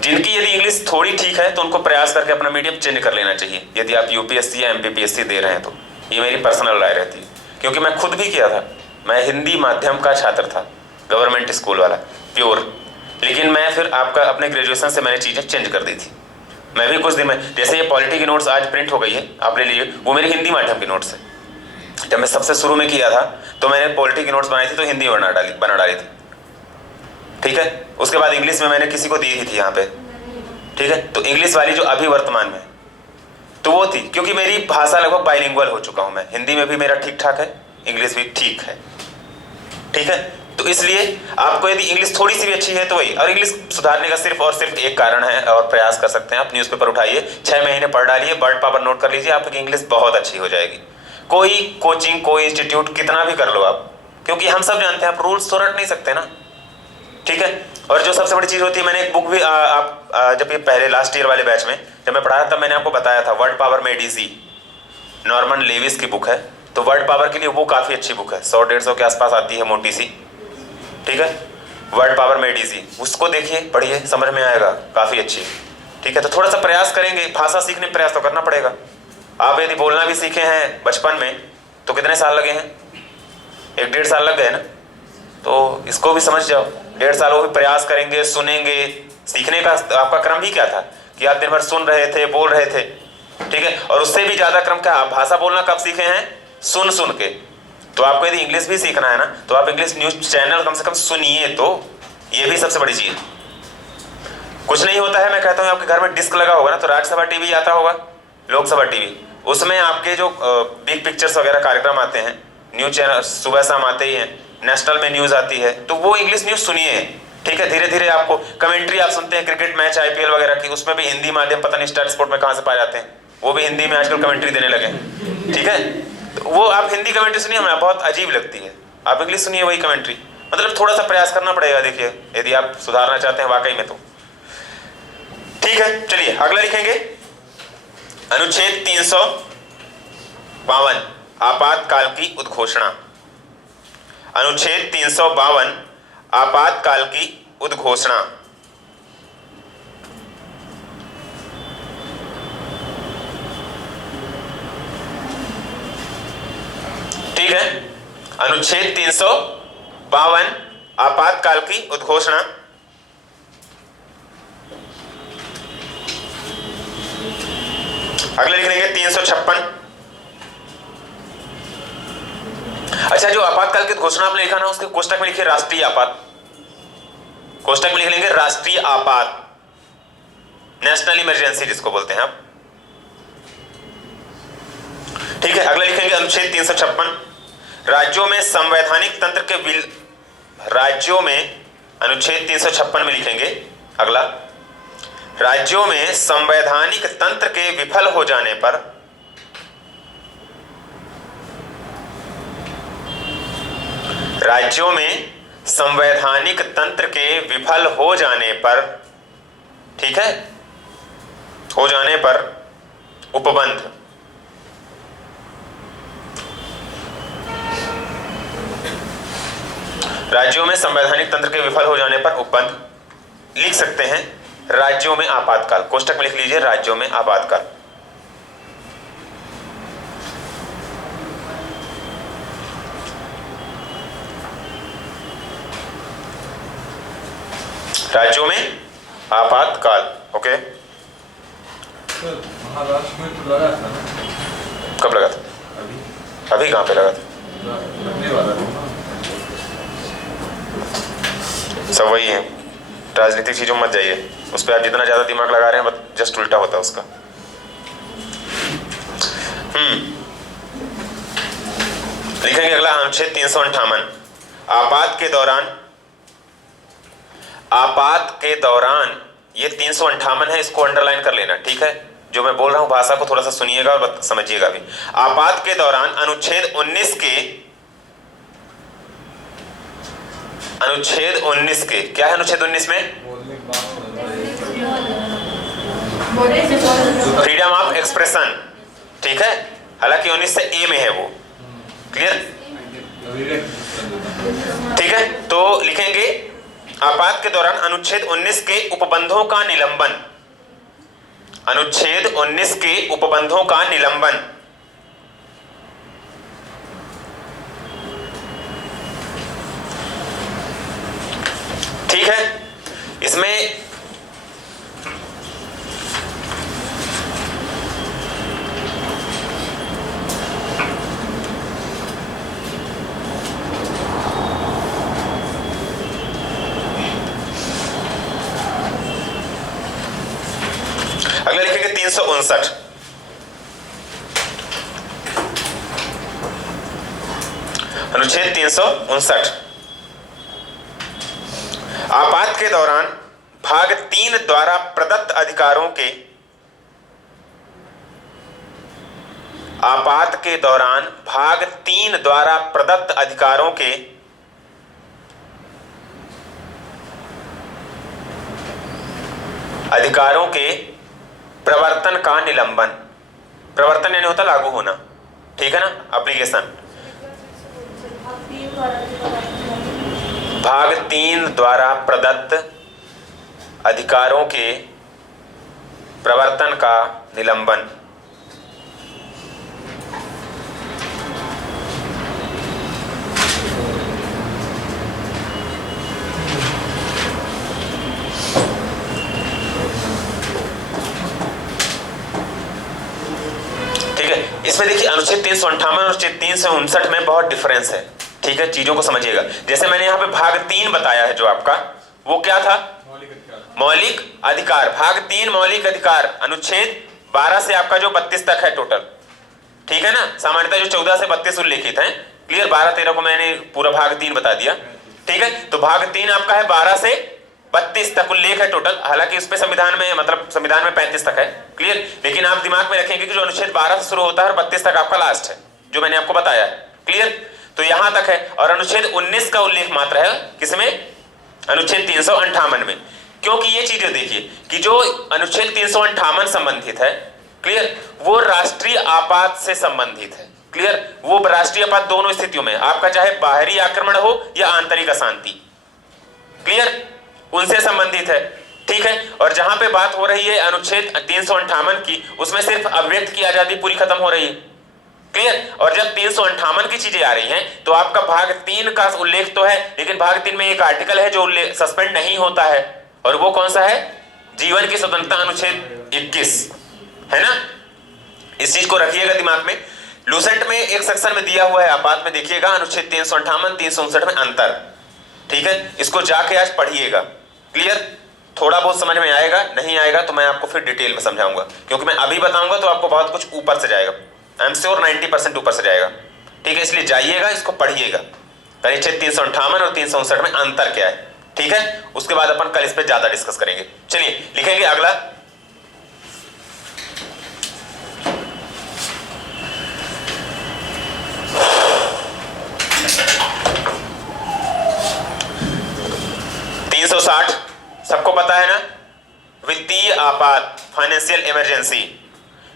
जिनकी यदि इंग्लिश थोड़ी ठीक है तो उनको प्रयास करके अपना मीडियम चेंज कर लेना चाहिए, यदि आप यूपीएससी या एमपीपीएससी दे रहे हैं तो। ये मेरी पर्सनल राय रहती है, क्योंकि मैं खुद भी किया था। मैं हिंदी माध्यम का छात्र था, गवर्नमेंट स्कूल वाला प्योर। लेकिन मैं फिर आपका अपने ग्रेजुएशन से मैंने चीज़ें चेंज कर दी थी। मैं भी कुछ दिन में, जैसे ये पॉलिटी की नोट्स आज प्रिंट हो गई है, आप ले लीजिए, वो मेरी हिंदी माध्यम की नोट्स है। जब मैं सबसे शुरू में किया था तो मैंने पॉलिटी की नोट्स बनाई थी, तो हिंदी में बना डाली थी। ठीक है, उसके बाद इंग्लिश में मैंने किसी को दी थी यहाँ पे। ठीक है, तो इंग्लिश वाली जो अभी वर्तमान में, तो वो थी, क्योंकि मेरी भाषा लगभग बाइलिंगुअल हो चुका हूँ मैं। हिंदी में भी मेरा ठीक ठाक है, इंग्लिश भी ठीक है। ठीक है, तो इसलिए आपको यदि इंग्लिश थोड़ी सी भी अच्छी है तो वही। और इंग्लिश सुधारने का सिर्फ और सिर्फ एक कारण है, और प्रयास कर सकते हैं आप। न्यूज़पेपर उठाइए, 6 महीने पढ़ डालिए, वर्ड पावर नोट कर लीजिए, आपकी इंग्लिश बहुत अच्छी हो जाएगी। कोई कोचिंग, कोई इंस्टीट्यूट कितना भी कर लो आप, क्योंकि हम सब जानते हैं आप रूल्स तो रट नहीं सकते ना। ठीक है, और जो सबसे बड़ी चीज़ होती है, मैंने एक बुक भी जब ये पहले लास्ट ईयर वाले बैच में जब मैं पढ़ाया तब मैंने आपको बताया था, word power made easy, Norman Lewis की बुक है। तो वर्ड पावर के लिए वो काफ़ी अच्छी बुक है, 100-150 के आसपास आती है, मोटी सी। ठीक है, वर्ड पावर मेड इजी, उसको देखिए, पढ़िए, समझ में आएगा, काफ़ी अच्छी। ठीक है, तो थोड़ा सा प्रयास करेंगे, भाषा सीखने में प्रयास तो करना पड़ेगा। आप यदि बोलना भी सीखे हैं बचपन में तो कितने साल लगे हैं? 1-1.5 साल लग गए ना। तो इसको भी समझ जाओ, 1.5 साल वो भी प्रयास करेंगे, सुनेंगे। सीखने का आपका क्रम ही क्या था कि आप दिन भर सुन रहे थे, बोल रहे थे। ठीक है, और उससे भी ज़्यादा क्रम क्या, भाषा बोलना कब सीखे हैं? सुन के। तो आपको यदि इंग्लिश भी सीखना है ना, तो आप इंग्लिश न्यूज़ चैनल कम से कम सुनिए। तो ये भी सबसे बड़ी चीज़। कुछ नहीं होता है, मैं कहता हूँ आपके घर में डिस्क लगा होगा ना, तो राज्यसभा टीवी आता होगा, लोकसभा टीवी, उसमें आपके जो बिग पिक्चर्स वगैरह कार्यक्रम आते हैं, न्यूज़ चैनल सुबह शाम आते ही हैं, नेशनल में न्यूज़ आती है, तो वो इंग्लिश न्यूज़ सुनिए। ठीक है, धीरे धीरे आपको कमेंट्री आप सुनते हैं क्रिकेट मैच, आईपीएल वगैरह की, उसमें भी हिंदी माध्यम, पता नहीं स्टार स्पोर्ट में कहाँ से पाए जाते हैं, वो भी हिंदी में आजकल कमेंट्री देने लगे। ठीक है, तो वो आप हिंदी कमेंट्री सुनिए, हमें बहुत अजीब लगती है। आप इंग्लिश सुनिए वही कमेंट्री। मतलब थोड़ा सा प्रयास करना पड़ेगा, देखिए, यदि आप सुधारना चाहते हैं वाकई में तो। ठीक है, चलिए अगला लिखेंगे, अनुच्छेद 352, आपातकाल की उद्घोषणा। अनुच्छेद 352, आपातकाल की उद्घोषणा। ठीक है, अनुच्छेद 352, आपातकाल की उद्घोषणा। अगले लिख लेंगे 356। अच्छा, जो आपातकाल की घोषणा आपने लिखा ना, उसके कोष्टक में लिखिए राष्ट्रीय आपात। कोष्टक में लिख लेंगे राष्ट्रीय आपात, नेशनल इमरजेंसी जिसको बोलते हैं आप। ठीक है, अगला लिखेंगे अनुच्छेद 356, राज्यों में संवैधानिक तंत्र के राज्यों में, अनुच्छेद 356 में लिखेंगे अगला, राज्यों में संवैधानिक तंत्र के विफल हो जाने पर राज्यों में संवैधानिक तंत्र के विफल हो जाने पर, ठीक है, हो जाने पर उपबंध, राज्यों में संवैधानिक तंत्र के विफल हो जाने पर उपबंध, लिख सकते हैं राज्यों में आपातकाल। कोष्टक में लिख लीजिए राज्यों में आपातकाल। राज्यों में आपातकाल। ओके, सर महाराष्ट्र में तो लगा था ना, कब लगा था? अभी अभी कहाँ पे लगा था? लगने वाला था ना। सब वही है, राजनीतिक चीजों में मत जाइए, उस पर आप जितना ज्यादा दिमाग लगा रहे हैं जस्ट उल्टा होता है उसका। लिखेंगे अगला अनुच्छेद 358। आपात के दौरान ये 358 है, इसको अंडरलाइन कर लेना, ठीक है? जो मैं बोल रहा हूं भाषा को थोड़ा सा सुनिएगा और समझिएगा भी। आपात के दौरान अनुच्छेद 19 के क्या है? अनुच्छेद 19 में फ्रीडम ऑफ एक्सप्रेशन, ठीक है? हालांकि 19 से ए में है वो, क्लियर? ठीक है, तो लिखेंगे आपात के दौरान अनुच्छेद 19 के उपबंधों का निलंबन। अनुच्छेद 19 के उपबंधों का निलंबन। ठीक है, इसमें अगला लिखेंगे 359। अनुच्छेद 359। आपात के दौरान भाग 3 द्वारा प्रदत्त अधिकारों के आपात के दौरान भाग 3 द्वारा प्रदत्त अधिकारों के प्रवर्तन का निलंबन। प्रवर्तन यानी होता लागू होना, ठीक है ना? एप्लीकेशन। भाग 3 द्वारा प्रदत्त अधिकारों के प्रवर्तन का निलंबन। इसमें देखिए अनुच्छेद 358 और अनुच्छेद 359 में बहुत डिफरेंस है, ठीक है? चीजों को समझिएगा। जैसे मैंने यहाँ पे भाग 3 बताया है, जो आपका वो क्या था? मौलिक अधिकार। भाग 3 मौलिक अधिकार, अनुच्छेद 12 से आपका जो 32 तक है टोटल, ठीक है ना? सामान्यतः जो 14 से 32 उल्लेखित है, क्लियर? 12-13 को मैंने पूरा भाग 3 बता दिया, ठीक है? तो भाग 3 आपका है 12 से 32 तक उल्लेख है टोटल। हालांकि उस पे संविधान में, मतलब संविधान में 35 तक है, क्लियर? लेकिन आप दिमाग में रखेंगे कि जो अनुच्छेद 12 से शुरू होता है और 32 तक आपका लास्ट है, जो मैंने आपको बताया है, क्लियर? तो यहां तक है। और अनुच्छेद 19 का उल्लेख मात्र है किसमें? अनुच्छेद 358 में। क्योंकि ये चीजें देखिए कि जो अनुच्छेद 358 संबंधित है, क्लियर, वो राष्ट्रीय आपात से संबंधित है, क्लियर? वो राष्ट्रीय आपात दोनों स्थितियों में, आपका चाहे बाहरी आक्रमण हो या आंतरिक अशांति, क्लियर, उनसे संबंधित है, ठीक है? और जहां पे बात हो रही है अनुच्छेद 358 की, उसमें सिर्फ अभिव्यक्त की आजादी पूरी खत्म हो रही है, क्लियर? और जब 358 की चीजें आ रही हैं तो आपका भाग 3 का उल्लेख तो है, लेकिन भाग 3 में एक आर्टिकल है जो सस्पेंड नहीं होता है, और वो कौन सा है? जीवन की स्वतंत्रता, अनुच्छेद 21, है ना? इस चीज को रखिएगा दिमाग में। लूसेंट में एक सेक्शन में दिया हुआ है आपात में, देखिएगा अनुच्छेद 358 359 में अंतर, ठीक है? इसको जाके आज पढ़िएगा, क्लियर? थोड़ा बहुत समझ में आएगा, नहीं आएगा तो मैं आपको फिर डिटेल में समझाऊंगा, क्योंकि मैं अभी बताऊंगा तो आपको बहुत कुछ ऊपर से जाएगा, आई एम श्योर 90% ऊपर से जाएगा, ठीक है? इसलिए जाइएगा, इसको पढ़िएगा, अनुच्छेद 358 और 359 में अंतर क्या है, ठीक है? उसके बाद अपन कल इस पर ज्यादा डिस्कस करेंगे। चलिए लिखेंगे अगला, सबको पता है ना? वित्तीय आपात, फाइनेंशियल इमरजेंसी।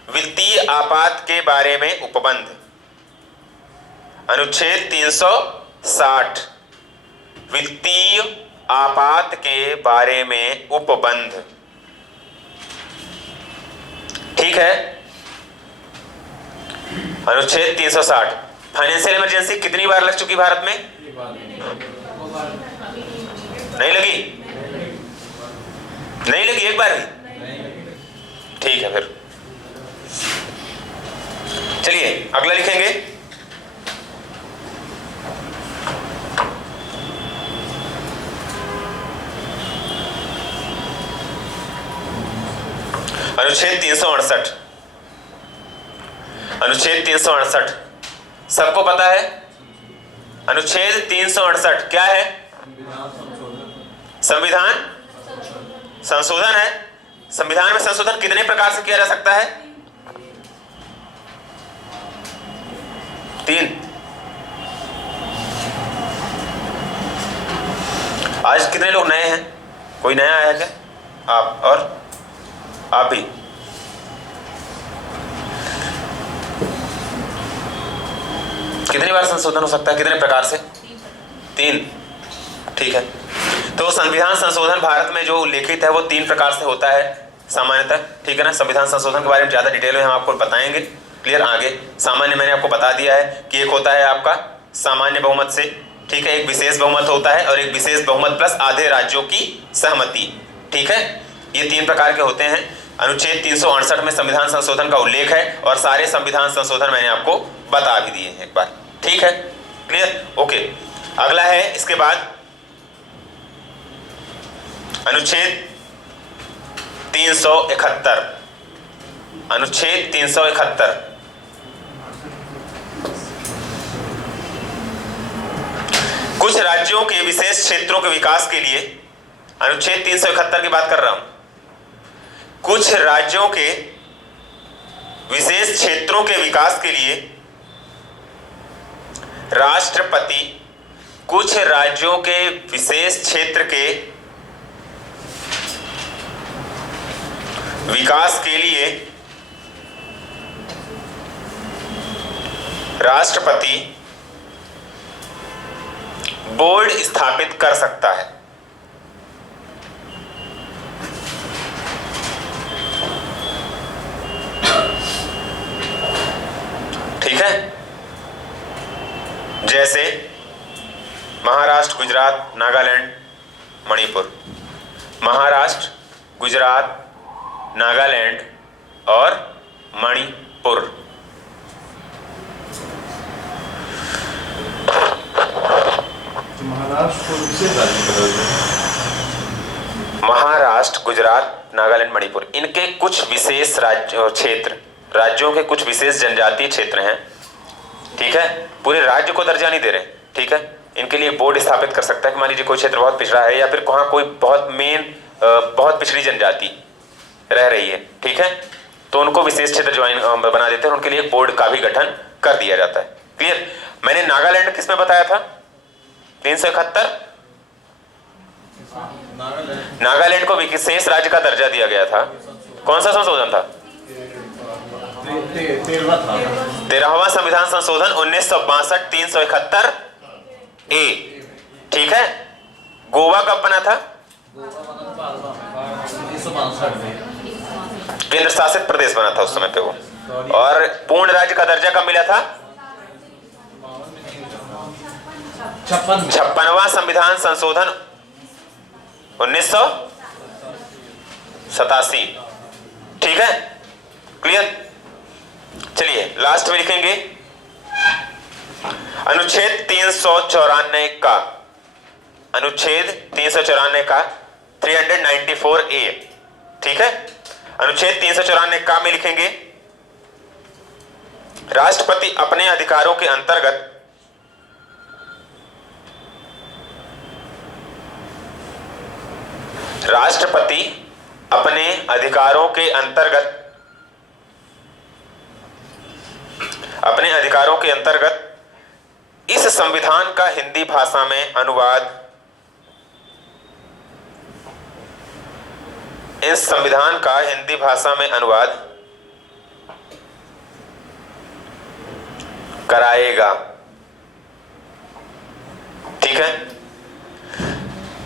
वित्तीय आपात के बारे में उपबंध, अनुच्छेद 360। वित्तीय आपात के बारे में उपबंध, ठीक है? अनुच्छेद 360। फाइनेंशियल इमरजेंसी कितनी बार लग चुकी भारत में? नहीं लगी? नहीं लगी एक बार भी? ठीक है, फिर चलिए अगला लिखेंगे। अनुच्छेद 368। अनुच्छेद 368 सबको पता है? अनुच्छेद 368 क्या है? संविधान संशोधन है। संविधान में संशोधन कितने प्रकार से किया जा सकता है? 3। आज कितने लोग नए हैं? कोई नया आया क्या? आप और आप भी? कितनी बार संशोधन हो सकता है, कितने प्रकार से? 3। ठीक है, तो संविधान संशोधन भारत में जो उल्लेखित है वो 3 प्रकार से होता है सामान्यतः। ठीक है ना, संविधान संशोधन के बारे में ज्यादा डिटेल में हम आपको बताएंगे। क्लियर? आगे सामान्य मैंने आपको बता दिया है कि एक होता है आपका सामान्य बहुमत से, ठीक है, एक विशेष बहुमत होता है और एक विशेष बहुमत प्लस आधे राज्यों की सहमति। ठीक है, ये 3 प्रकार के होते हैं। अनुच्छेद 368 में संविधान संशोधन का उल्लेख है और सारे संविधान संशोधन मैंने आपको बता भी दिए हैं एक बार। ठीक है, क्लियर? ओके, अगला है इसके बाद अनुच्छेद 371। अनुच्छेद 371 कुछ राज्यों के विशेष क्षेत्रों के विकास के लिए, अनुच्छेद 371 की बात कर रहा हूं, कुछ राज्यों के विशेष क्षेत्रों के विकास के लिए राष्ट्रपति कुछ राज्यों के विशेष क्षेत्र के विकास के लिए राष्ट्रपति बोर्ड स्थापित कर सकता है। ठीक है, जैसे महाराष्ट्र, गुजरात, नागालैंड, मणिपुर। महाराष्ट्र, गुजरात, नागालैंड और मणिपुर। तो महाराष्ट्र को विशेष राज्य का दर्जा है। महाराष्ट्र, गुजरात, नागालैंड, मणिपुर, इनके कुछ विशेष राज्य क्षेत्र, राज्यों के कुछ विशेष जनजातीय क्षेत्र हैं। ठीक है, पूरे राज्य को दर्जा नहीं दे रहे। ठीक है, इनके लिए बोर्ड स्थापित कर सकता है कि मान लीजिए कोई क्षेत्र बहुत पिछड़ा है या फिर वहां कोई बहुत पिछड़ी जनजाति रह रही है। ठीक है, तो उनको विशेष क्षेत्र ज्वाइन बना देते हैं, उनके लिए बोर्ड का भी गठन कर दिया जाता है। क्लियर? मैंने नागालैंड किसमें बताया था? 371। नागालैंड को विशेष राज्य का दर्जा दिया गया था। कौन सा संशोधन था? 13वां संविधान संशोधन 1962 371 ए। ठीक है, गोवा कब बना था? केंद्र शासित प्रदेश बना था उस समय पे वो। और पूर्ण राज्य का दर्जा कब मिला था? 56वां संविधान संशोधन 1987। ठीक है, क्लियर? चलिए लास्ट में लिखेंगे अनुच्छेद 394 का, अनुच्छेद 394 का 394A। ठीक है, अनुच्छेद 394 का में लिखेंगे राष्ट्रपति अपने अधिकारों के अंतर्गत राष्ट्रपति अपने अधिकारों के अंतर्गत इस संविधान का हिंदी भाषा में अनुवाद, इस संविधान का हिंदी भाषा में अनुवाद कराएगा। ठीक है,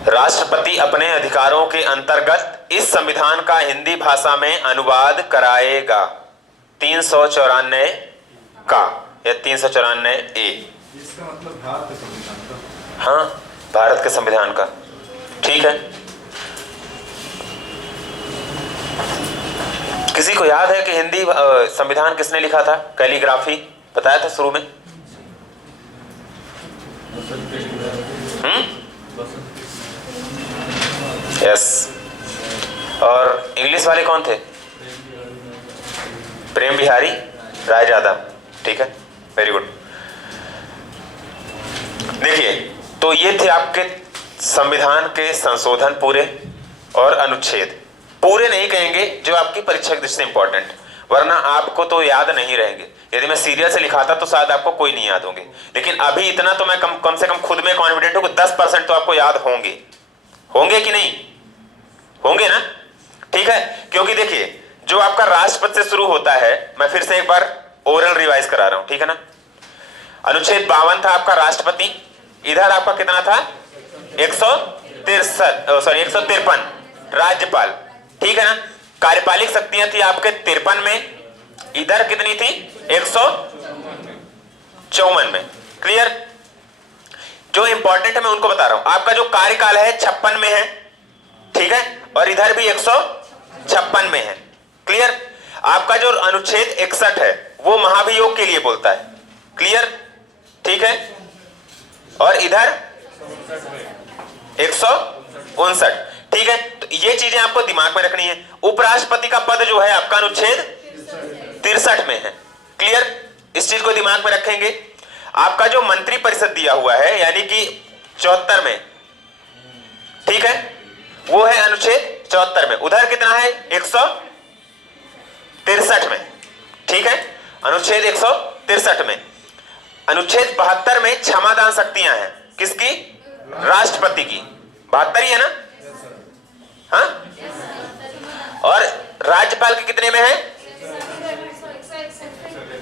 राष्ट्रपति अपने अधिकारों के अंतर्गत इस संविधान का हिंदी भाषा में अनुवाद कराएगा। 394 का या 394A। इसका मतलब भारत के संविधान का। हाँ, भारत के संविधान का। ठीक है, किसी को याद है कि हिंदी संविधान किसने लिखा था? कैलीग्राफी बताया था शुरू में। यस। और इंग्लिश वाले कौन थे? प्रेम बिहारी रायजादा। ठीक है, वेरी गुड। देखिए, तो ये थे आपके संविधान के संशोधन पूरे और अनुच्छेद। पूरे नहीं कहेंगे, जो आपकी परीक्षा की दृष्टि से इंपॉर्टेंट, वरना आपको तो याद नहीं रहेंगे। यदि मैं सीरियल से लिखाता तो शायद आपको कोई नहीं याद होंगे, लेकिन अभी इतना तो मैं कम से कम खुद में कॉन्फिडेंट हूं कि 10% तो आपको याद होंगे। होंगे कि नहीं? होंगे ना? ठीक है, क्योंकि देखिए, जो आपका राष्ट्रपति से शुरू होता है, मैं फिर से एक बार ओरल रिवाइज करा रहा हूं, ठीक है ना। अनुच्छेद 52 था आपका राष्ट्रपति, इधर आपका कितना था? 153 राज्यपाल, ठीक है ना। कार्यपालिक शक्तियां थी आपके 53 में, इधर कितनी थी? 154 में। क्लियर? जो इंपॉर्टेंट है मैं उनको बता रहा हूं। आपका जो कार्यकाल है 56 में है, ठीक है, और इधर भी 156 में है। क्लियर? आपका जो अनुच्छेद 61 है वो महाभियोग के लिए बोलता है। क्लियर? ठीक है, और इधर 159। ठीक है, तो ये चीजें आपको दिमाग में रखनी है। उपराष्ट्रपति का पद जो है आपका अनुच्छेद 63 में है। क्लियर? इस चीज को दिमाग में रखेंगे। आपका जो मंत्री परिषद दिया हुआ है यानी कि 74 में, ठीक है, वो है अनुच्छेद 74 में। उधर कितना है? 163 में। ठीक है, अनुच्छेद 163 में। अनुच्छेद 72 में क्षमादान शक्तियां हैं। किसकी? राष्ट्रपति की। 72 ही है ना? हाँ, और राज्यपाल के कितने में है?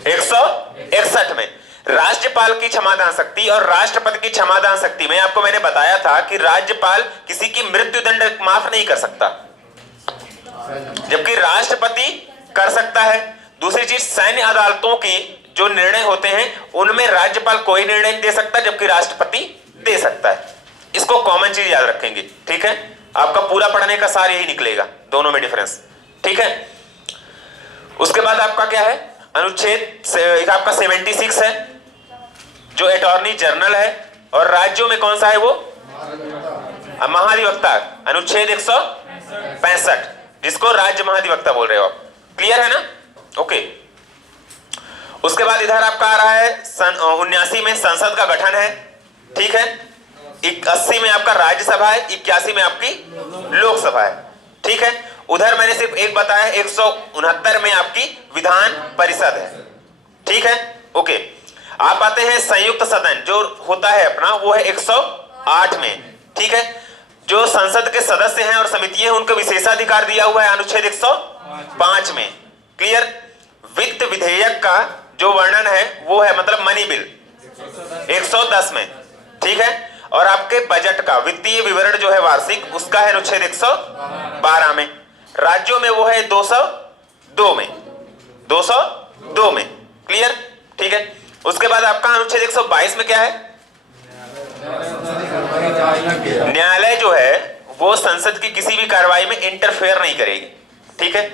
161 में। राज्यपाल की क्षमादान शक्ति और राष्ट्रपति की क्षमादान शक्ति में आपको मैंने बताया था कि राज्यपाल किसी की मृत्यु दंड माफ नहीं कर सकता, जबकि राष्ट्रपति कर सकता है। दूसरी चीज, सैन्य अदालतों की जो निर्णय होते हैं उनमें राज्यपाल कोई निर्णय नहीं दे सकता, जबकि राष्ट्रपति दे सकता है। इसको कॉमन चीज याद रखेंगे। ठीक है, आपका पूरा पढ़ने का सार यही निकलेगा, दोनों में डिफरेंस। ठीक है, उसके बाद आपका क्या है? अनुच्छेद आपका 76 है जो अटॉर्नी जनरल है, और राज्यों में कौन सा है वो? महाधिवक्ता। अनुच्छेद 165 जिसको राज्य महाधिवक्ता बोल रहे हो आप। क्लियर है ना? ओके। उसके बाद इधर आपका आ रहा है 79 में संसद का गठन है। ठीक है, 80 में आपका राज्यसभा है, 81 में आपकी लोकसभा है। ठीक है, उधर मैंने सिर्फ एक बताया, 169 में आपकी विधान परिषद है। ठीक है, ओके। आप आते हैं संयुक्त सदन जो होता है अपना, वो है 108 में। ठीक है, जो संसद के सदस्य हैं और समितियां हैं उनको विशेषाधिकार दिया हुआ है अनुच्छेद 105 में। क्लियर? वित्त विधेयक का जो वर्णन है वो है मतलब मनी बिल 110 में। ठीक है, और आपके बजट का वित्तीय विवरण जो है वार्षिक, उसका है अनुच्छेद 112 में। राज्यों में वो है 202 में। 202 में। क्लियर? ठीक है, उसके बाद आपका अनुच्छेद 122 में क्या है? न्यायालय जो है वो संसद की किसी भी कार्रवाई में इंटरफेयर नहीं करेगी। ठीक है,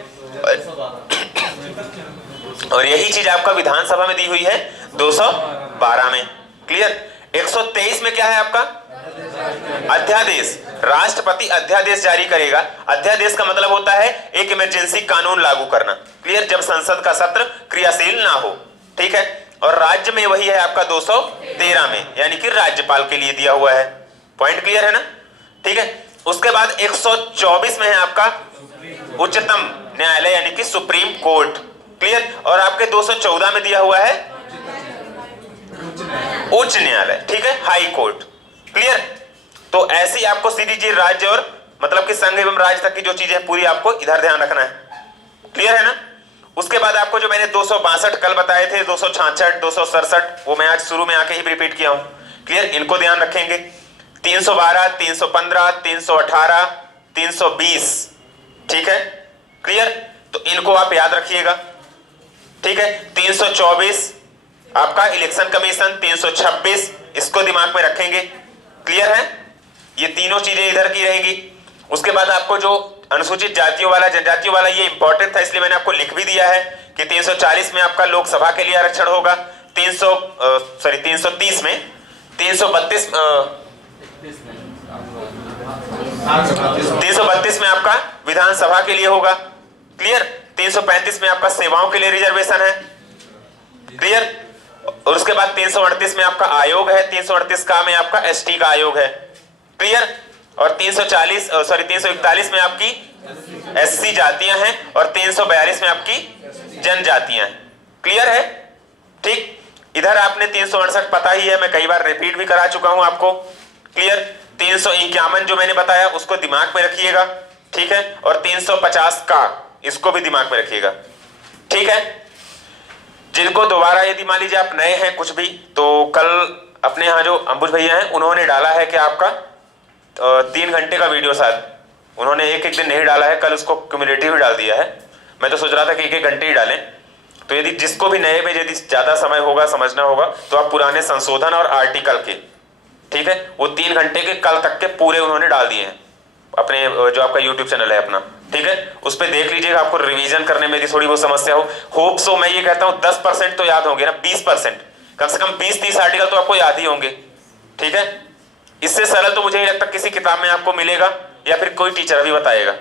और यही चीज आपका विधानसभा में दी हुई है 212 में। क्लियर? 123 में क्या है आपका? अध्यादेश। राष्ट्रपति अध्यादेश जारी करेगा। अध्यादेश का मतलब होता है एक इमरजेंसी कानून लागू करना। क्लियर? जब संसद का सत्र क्रियाशील ना हो। ठीक है, और राज्य में वही है आपका 213 में, यानी कि राज्यपाल के लिए दिया हुआ है। पॉइंट क्लियर है ना? ठीक है, उसके बाद 124 में है आपका उच्चतम न्यायालय यानी कि सुप्रीम कोर्ट। क्लियर? और आपके 214 में दिया हुआ है उच्च न्यायालय। ठीक है, हाई कोर्ट। क्लियर? तो ऐसी आपको सीधी चीज राज्य और मतलब कि संघ एवं राज्य तक की जो चीजें पूरी आपको इधर ध्यान रखना है। क्लियर है ना? उसके बाद आपको जो मैंने 262 कल बताए थे, 266, 267, वो मैं आज शुरू में आके ही रिपीट किया हूं। क्लियर? इनको ध्यान रखेंगे। 312, 315, 318, 320। ठीक है, क्लियर? तो इनको आप याद रखिएगा। ठीक है, 324 आपका इलेक्शन कमीशन, 326 इसको दिमाग में रखेंगे। क्लियर है? ये तीनों चीजें इधर की रहेंगी। उसके बाद आपको जो अनुसूचित जातियों वाला, जनजातियों वाला, ये इंपॉर्टेंट था इसलिए मैंने आपको लिख भी दिया है कि 340 में आपका लोकसभा के लिए आरक्षण होगा, 330 में, 332 में आपका विधानसभा के लिए होगा, क्लियर। 335 में आपका सेवाओं के लिए रिजर्वेशन है, क्लियर। और उसके बाद 338 में आपका आयोग है, 338 का में आपका एसटी का आयोग है, क्लियर। और 341 में आपकी एससी जातियां हैं और 342 में आपकी जनजातियां हैं, क्लियर है, ठीक। इधर आपने 368 पता ही है, मैं कई बार रिपीट भी करा चुका हूं आपको, क्लियर। 351 जो मैंने बताया उसको दिमाग में रखिएगा, ठीक है। और 350 का, इसको भी दिमाग में रखिएगा, ठीक है। जिनको दोबारा यदि मान लीजिए आप नए हैं कुछ भी, तो कल अपने यहाँ जो अंबुज भैया हैं उन्होंने डाला है कि आपका 3 घंटे का वीडियो, शायद उन्होंने एक दिन नहीं डाला है, कल उसको क्यूमुलेटिव डाल दिया है। मैं तो सोच रहा था कि 1 घंटे ही डालें। तो यदि जिसको भी नए में यदि ज्यादा समय होगा, समझना होगा, तो आप पुराने संशोधन और आर्टिकल के, ठीक है, वो 3 घंटे के कल तक के पूरे उन्होंने डाल दिए हैं अपने जो आपका यूट्यूब चैनल है अपना, ठीक है, उस पर देख लीजिएगा। आपको रिवीजन करने में यदि थोड़ी बहुत समस्या हो, होप सो मैं ये कहता हूं 10% तो याद होंगे ना, 20%, कम से कम 20-30 आर्टिकल तो आपको याद ही होंगे, ठीक है। इससे सरल तो मुझे नहीं लगता किसी किताब में आपको मिलेगा या फिर कोई टीचर अभी बताएगा,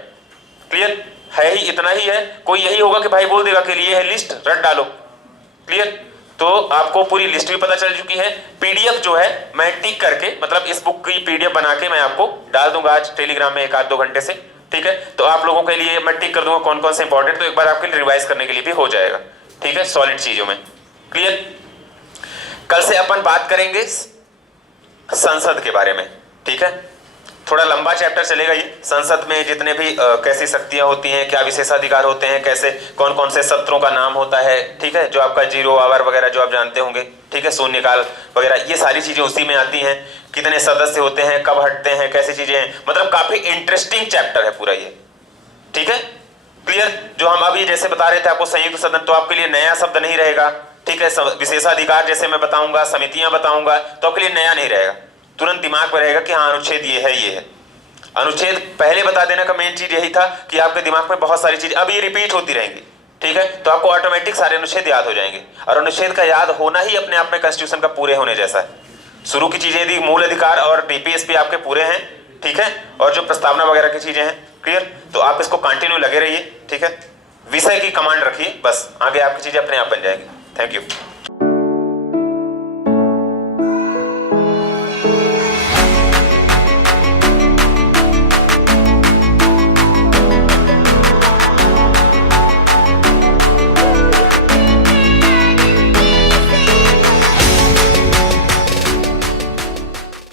क्लियर है। ही इतना ही है, कोई यही होगा कि भाई बोल देगा कि ये है लिस्ट, रट डालो, क्लियर। तो आपको पूरी लिस्ट भी पता चल चुकी है। पीडीएफ जो है मैं टिक करके, मतलब इस बुक की पीडीएफ बना के मैं आपको डाल दूंगा आज टेलीग्राम में 1-2 घंटे से, ठीक है। तो आप लोगों के लिए मैं टिक कर दूंगा कौन कौन से इंपॉर्टेंट, तो एक बार आपके लिए रिवाइज करने के लिए भी हो जाएगा, ठीक है, सॉलिड चीजों में, क्लियर। कल से अपन बात करेंगे संसद के बारे में, ठीक है। थोड़ा लंबा चैप्टर चलेगा ये। संसद में जितने भी कैसी शक्तियां होती हैं, क्या विशेषाधिकार होते हैं, कैसे कौन कौन से सत्रों का नाम होता है, ठीक है, जो आपका 0 आवर वगैरह जो आप जानते होंगे, ठीक है, शून्यकाल वगैरह, ये सारी चीजें उसी में आती हैं। कितने सदस्य होते हैं, कब हटते हैं, कैसी चीजें हैं, मतलब काफी इंटरेस्टिंग चैप्टर है पूरा ये, ठीक है, क्लियर। जो हम अभी जैसे बता रहे थे आपको संयुक्त सदन, तो आपके लिए नया शब्द नहीं रहेगा, ठीक है। विशेषाधिकार जैसे मैं बताऊंगा, समितियां बताऊंगा, तो आपके लिए नया नहीं रहेगा, तुरंत दिमाग में रहेगा कि हाँ अनुच्छेद ये है, ये है। अनुच्छेद पहले बता देने का मेन चीज यही था कि आपके दिमाग में बहुत सारी चीज अब ये रिपीट होती रहेंगी, ठीक है, तो आपको ऑटोमेटिक सारे अनुच्छेद याद हो जाएंगे। और अनुच्छेद का याद होना ही अपने आप में कॉन्स्टिट्यूशन का पूरे होने जैसा है। शुरू की चीजें यदि मूल अधिकार और डीपीएसपी आपके पूरे हैं, ठीक है, और जो प्रस्तावना वगैरह की चीजें हैं, क्लियर, तो आप इसको कंटिन्यू लगे रहिए, ठीक है। विषय की कमांड रखिए, बस आगे आपकी चीजें अपने आप बन जाएंगी। Thank you.